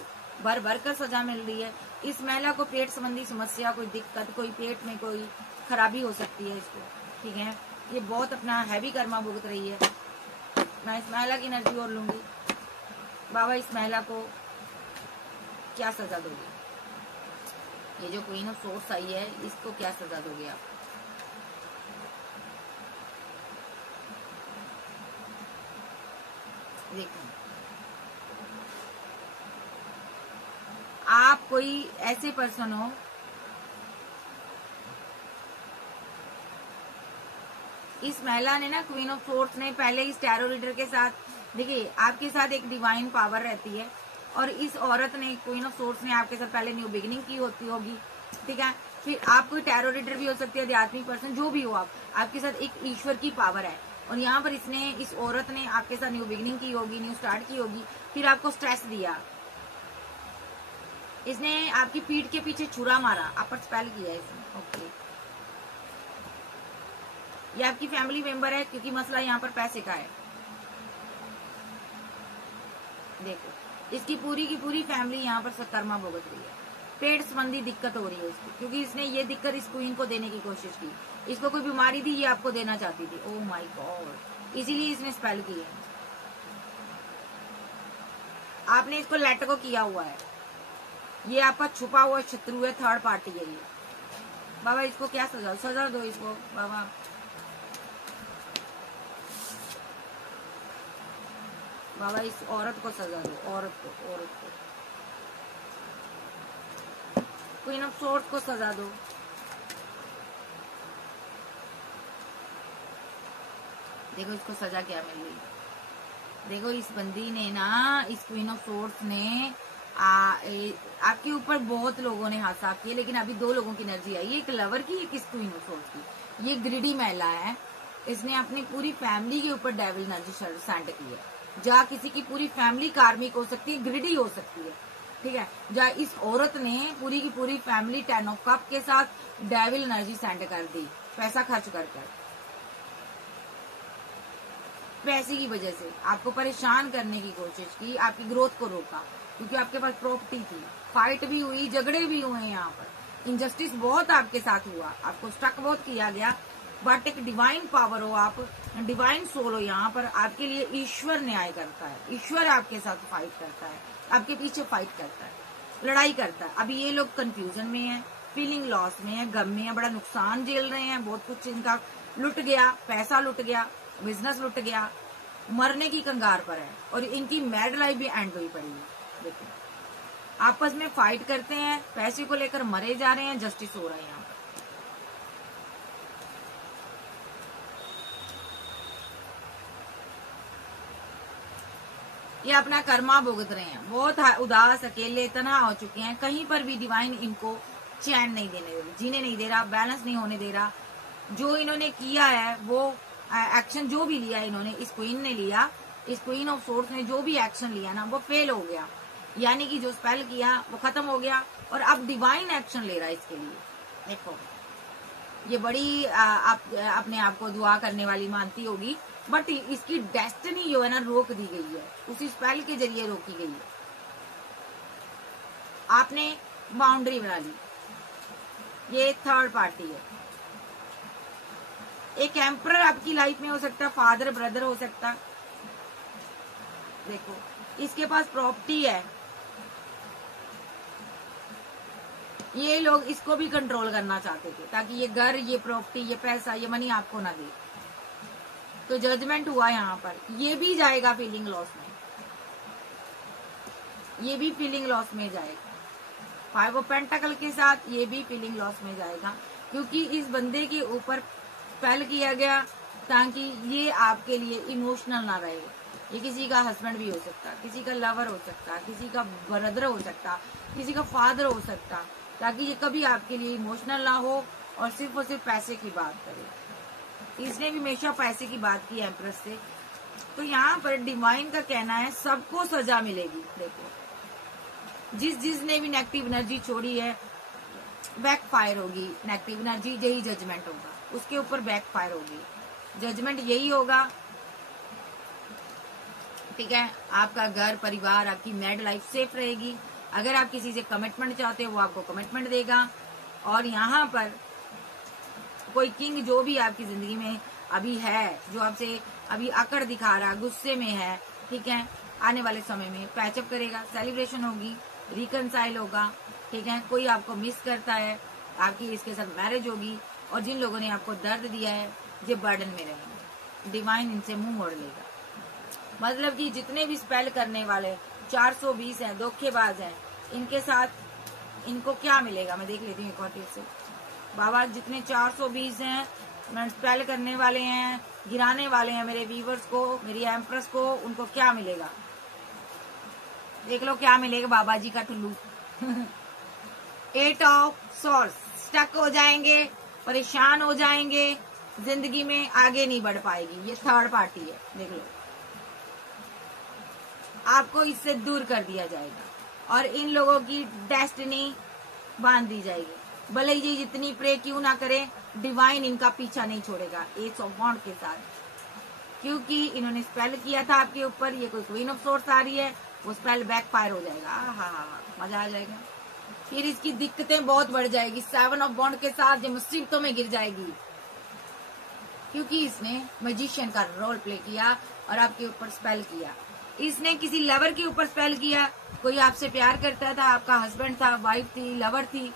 भर भर कर सजा मिल रही है। इस महिला को पेट संबंधी समस्या, कोई दिक्कत, कोई पेट में कोई खराबी हो सकती है इसको, ठीक है। ये बहुत अपना हैवी कर्मा भुगत रही है। मैं इस महिला की एनर्जी और लूंगी। बाबा इस महिला को क्या सजा दोगे, ये जो क्वीन ऑफ सोर्स आई है इसको क्या सजा दोगे आप? देखो आप कोई ऐसे पर्सन हो, इस महिला ने ना, क्वीन ऑफ सोर्स ने पहले इस टैरो रीडर के साथ, देखिए आपके साथ एक डिवाइन पावर रहती है, और इस औरत ने, क्वीन ऑफ सोर्स ने आपके साथ पहले न्यू बिगिनिंग की होती होगी, ठीक है। फिर आप कोई टैरो रीडर भी हो सकती है, आध्यात्मिक पर्सन जो भी हो आप, आपके साथ एक ईश्वर की पावर है, और यहाँ पर इसने, इस औरत ने आपके साथ न्यू बिगिनिंग की होगी, न्यू स्टार्ट की होगी, फिर आपको स्ट्रेस दिया, इसने आपकी पीठ के पीछे छुरा मारा, आप पर स्पेल किया इसने, ओके। ये आपकी फैमिली मेंबर है, क्योंकि मसला यहाँ पर पैसे का है। देखो इसकी पूरी की पूरी फैमिली यहाँ पर सकर्मा भुगत रही है, पेट संबंधी दिक्कत हो रही है इसको, क्योंकि इसने ये दिक्कत इस क्वीन को देने की कोशिश की, इसको कोई बीमारी थी, ये आपको देना चाहती थी, ओह माय गॉड, इसीलिए इसने स्पेल किए। आपने इसको लेट को किया हुआ है, ये आपका छुपा हुआ शत्रु है, थर्ड पार्टी है ये। बाबा इसको क्या सजा दो इसको बाबा। बाबा इस औरत को सजा दो, औरत को क्वीन ऑफ सोर्स को सजा दो। देखो इसको सजा क्या मिल रही। देखो इस बंदी ने ना, इस क्वीन ऑफ सोर्स ने आपके ऊपर बहुत लोगों ने हाथ साफ किए, लेकिन अभी 2 लोगों की एनर्जी आई, एक लवर की, एक इस क्वीन ऑफ सोर्स की। ये ग्रिडी महिला है, इसने अपनी पूरी फैमिली के ऊपर डेविल एनर्जी सेंड की है, जहाँ किसी की पूरी फैमिली कार्मिक हो सकती है, ग्रिडी हो सकती है, ठीक है। जहाँ इस औरत ने पूरी की पूरी फैमिली 10 ऑफ कप के साथ डेविल एनर्जी सेंड कर दी, पैसा खर्च कर पैसे की वजह से आपको परेशान करने की कोशिश की, आपकी ग्रोथ को रोका, क्योंकि आपके पास प्रॉपर्टी थी, फाइट भी हुई, झगड़े भी हुए, यहाँ पर इनजस्टिस बहुत आपके साथ हुआ, आपको स्टक बहुत किया गया, बट एक डिवाइन पावर हो आप, डिवाइन सोल हो, यहाँ पर आपके लिए ईश्वर न्याय करता है, ईश्वर आपके साथ फाइट करता है, आपके पीछे फाइट करता है, लड़ाई करता है। अभी ये लोग कंफ्यूजन में है, फीलिंग लॉस में है, गम में है, बड़ा नुकसान झेल रहे हैं, बहुत कुछ इनका लुट गया, पैसा लुट गया, बिजनेस लुट गया, मरने की कंगार पर है, और इनकी मैरिड लाइफ भी एंड हुई पड़ी है। देखो आपस में फाइट करते हैं, पैसे को लेकर मरे जा रहे हैं, जस्टिस हो रहा है यहाँ पर। ये अपना कर्मा भुगत रहे हैं, बहुत उदास, अकेले, तन्हा हो चुके हैं। कहीं पर भी डिवाइन इनको चैन नहीं देने दे रहा, जीने नहीं दे रहा, बैलेंस नहीं होने दे रहा। जो इन्होंने किया है वो एक्शन जो भी लिया इन्होंने, इस क्वीन ने लिया, इस क्वीन ऑफ सोर्स ने जो भी एक्शन लिया ना वो फेल हो गया, यानी कि जो स्पेल किया वो खत्म हो गया और अब डिवाइन एक्शन ले रहा है इसके लिए। देखो ये बड़ी अपने आप को दुआ करने वाली मानती होगी, बट इसकी डेस्टिनी जो है ना रोक दी गई है, उसी स्पेल के जरिए रोकी गई है। आपने बाउंड्री बना ली, ये थर्ड पार्टी है। एक एम्परर आपकी लाइफ में हो सकता है, फादर ब्रदर हो सकता। देखो इसके पास प्रॉपर्टी है, ये लोग इसको भी कंट्रोल करना चाहते थे ताकि ये घर, ये प्रॉपर्टी, ये पैसा, ये मनी आपको ना दे। तो जजमेंट हुआ यहाँ पर, ये भी जाएगा फीलिंग लॉस में, ये भी फीलिंग लॉस में जाएगा। 5 ऑफ पेंटाकल के साथ ये भी फीलिंग लॉस में जाएगा, क्योंकि इस बंदे के ऊपर स्पेल किया गया ताकि ये आपके लिए इमोशनल ना रहे। ये किसी का हस्बैंड भी हो सकता, किसी का लवर हो सकता, किसी का ब्रदर हो सकता, किसी का फादर हो सकता, ताकि ये कभी आपके लिए इमोशनल ना हो और सिर्फ पैसे की बात करे। इसने भी हमेशा पैसे की बात की एम्प्रेस से। तो यहाँ पर डिवाइन का कहना है सबको सजा मिलेगी। देखो जिसने भी नेगेटिव एनर्जी छोड़ी है बैक फायर होगी, नेगेटिव एनर्जी, यही जजमेंट होगा, उसके ऊपर बैक फायर होगी, जजमेंट यही होगा। ठीक है, आपका घर परिवार, आपकी मैरिड लाइफ सेफ रहेगी। अगर आप किसी से कमिटमेंट चाहते हो वो आपको कमिटमेंट देगा। और यहाँ पर कोई किंग जो भी आपकी जिंदगी में अभी है, जो आपसे अभी अकड़ दिखा रहा, गुस्से में है, ठीक है, आने वाले समय में पैचअप करेगा, सेलिब्रेशन होगी, रिकनसाइल होगा। ठीक है, कोई आपको मिस करता है, आपकी इसके साथ मैरिज होगी। और जिन लोगों ने आपको दर्द दिया है ये बर्डन में रहेंगे, डिवाइन इनसे मुंह मोड़ लेगा। मतलब कि जितने भी स्पेल करने वाले 420 हैं, धोखेबाज हैं, इनके साथ इनको क्या मिलेगा मैं देख लेती हूँ एक और चीज से। बाबा जितने 420 हैं स्पेल करने वाले हैं, गिराने वाले हैं मेरे व्यूवर्स को, मेरी एम्प्रेस को, उनको क्या मिलेगा देख लो क्या मिलेगा बाबा जी का टुल्लू। 8 ऑफ सोर्स, स्टक हो जाएंगे, परेशान हो जाएंगे, जिंदगी में आगे नहीं बढ़ पाएगी। ये थर्ड पार्टी है, देख लो, आपको इससे दूर कर दिया जाएगा और इन लोगों की डेस्टिनी बांध दी जाएगी। भले ये जितनी प्रे क्यों ना करें, डिवाइन इनका पीछा नहीं छोड़ेगा एस ऑफ वॉन्ड के साथ, क्योंकि इन्होंने स्पेल किया था आपके ऊपर। ये कोई क्वीन ऑफ सोर्स आ रही है, वो स्पेल बैकफायर हो जाएगा। हाँ, मजा आ जाएगा। फिर इसकी दिक्कतें बहुत बढ़ जाएगी, 7 ऑफ वॉन्ड के साथ ये मुसीबतों में गिर जाएगी, क्योंकि इसने मैजिशियन का रोल प्ले किया और आपके ऊपर स्पेल किया। इसने किसी लवर के ऊपर स्पेल किया, कोई आपसे प्यार करता था, आपका हस्बैंड था, वाइफ थी, लवर थी,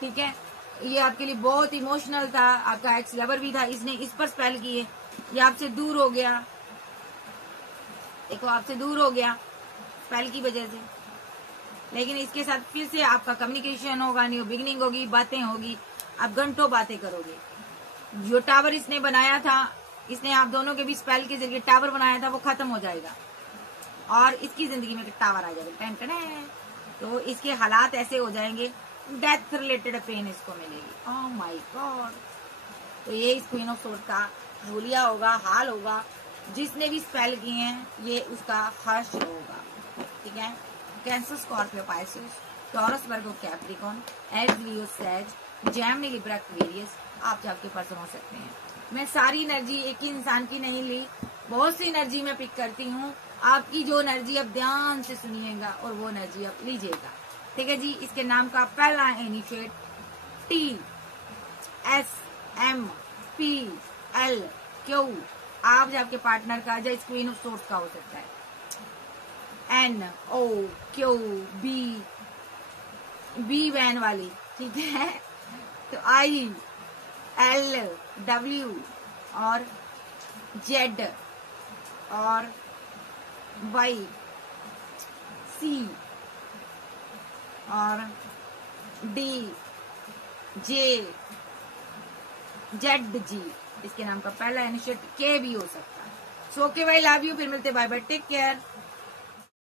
ठीक है, ये आपके लिए बहुत इमोशनल था, आपका एक्स लवर भी था, इसने इस पर स्पेल किए, ये आपसे दूर हो गया। देखो आपसे दूर हो गया स्पेल की वजह से, लेकिन इसके साथ फिर से आपका कम्युनिकेशन होगा, न्यू बिगिनिंग होगी, बातें होगी, आप घंटों बातें करोगे। जो टावर इसने बनाया था, इसने आप दोनों के भी स्पेल के जरिए टावर बनाया था, वो खत्म हो जाएगा और इसकी जिंदगी में टावर आ जाएगा। टेन टेन, तो इसके हालात ऐसे हो जाएंगे, डेथ रिलेटेड पेन इसको मिलेगी। Oh my God. तो ये इस क्वीन ऑफ सोर्स का हुलिया होगा, हाल होगा। जिसने भी स्पेल किए हैं ये उसका हर्ष होगा। ठीक है, कैंसर, स्कॉर्पियो, पाइसेस, टॉरस, वर्गो, कैप्रिकॉन, एरीज, लियो, सैज, जेमिनी, लिब्रा, एक्वेरियस, आप आपके पर्सन हो सकते हैं। मैं सारी एनर्जी एक ही इंसान की नहीं ली, बहुत सी एनर्जी में पिक करती हूँ। आपकी जो एनर्जी आप ध्यान से सुनिएगा और वो एनर्जी आप लीजिएगा। ठीक है जी। इसके नाम का पहला इनिशिएट TSMPL आप जो आपके पार्टनर का, जो क्वीन ऑफ सोर्स का हो सकता है। NOQB वैन वाली, ठीक है। तो ILW और Z और YC और डी, जे, जेड जी इसके नाम का पहला इनिशियल, के भी हो सकता है। सो ओके भाई, लव यू, फिर मिलते, बाय बाय, टेक केयर।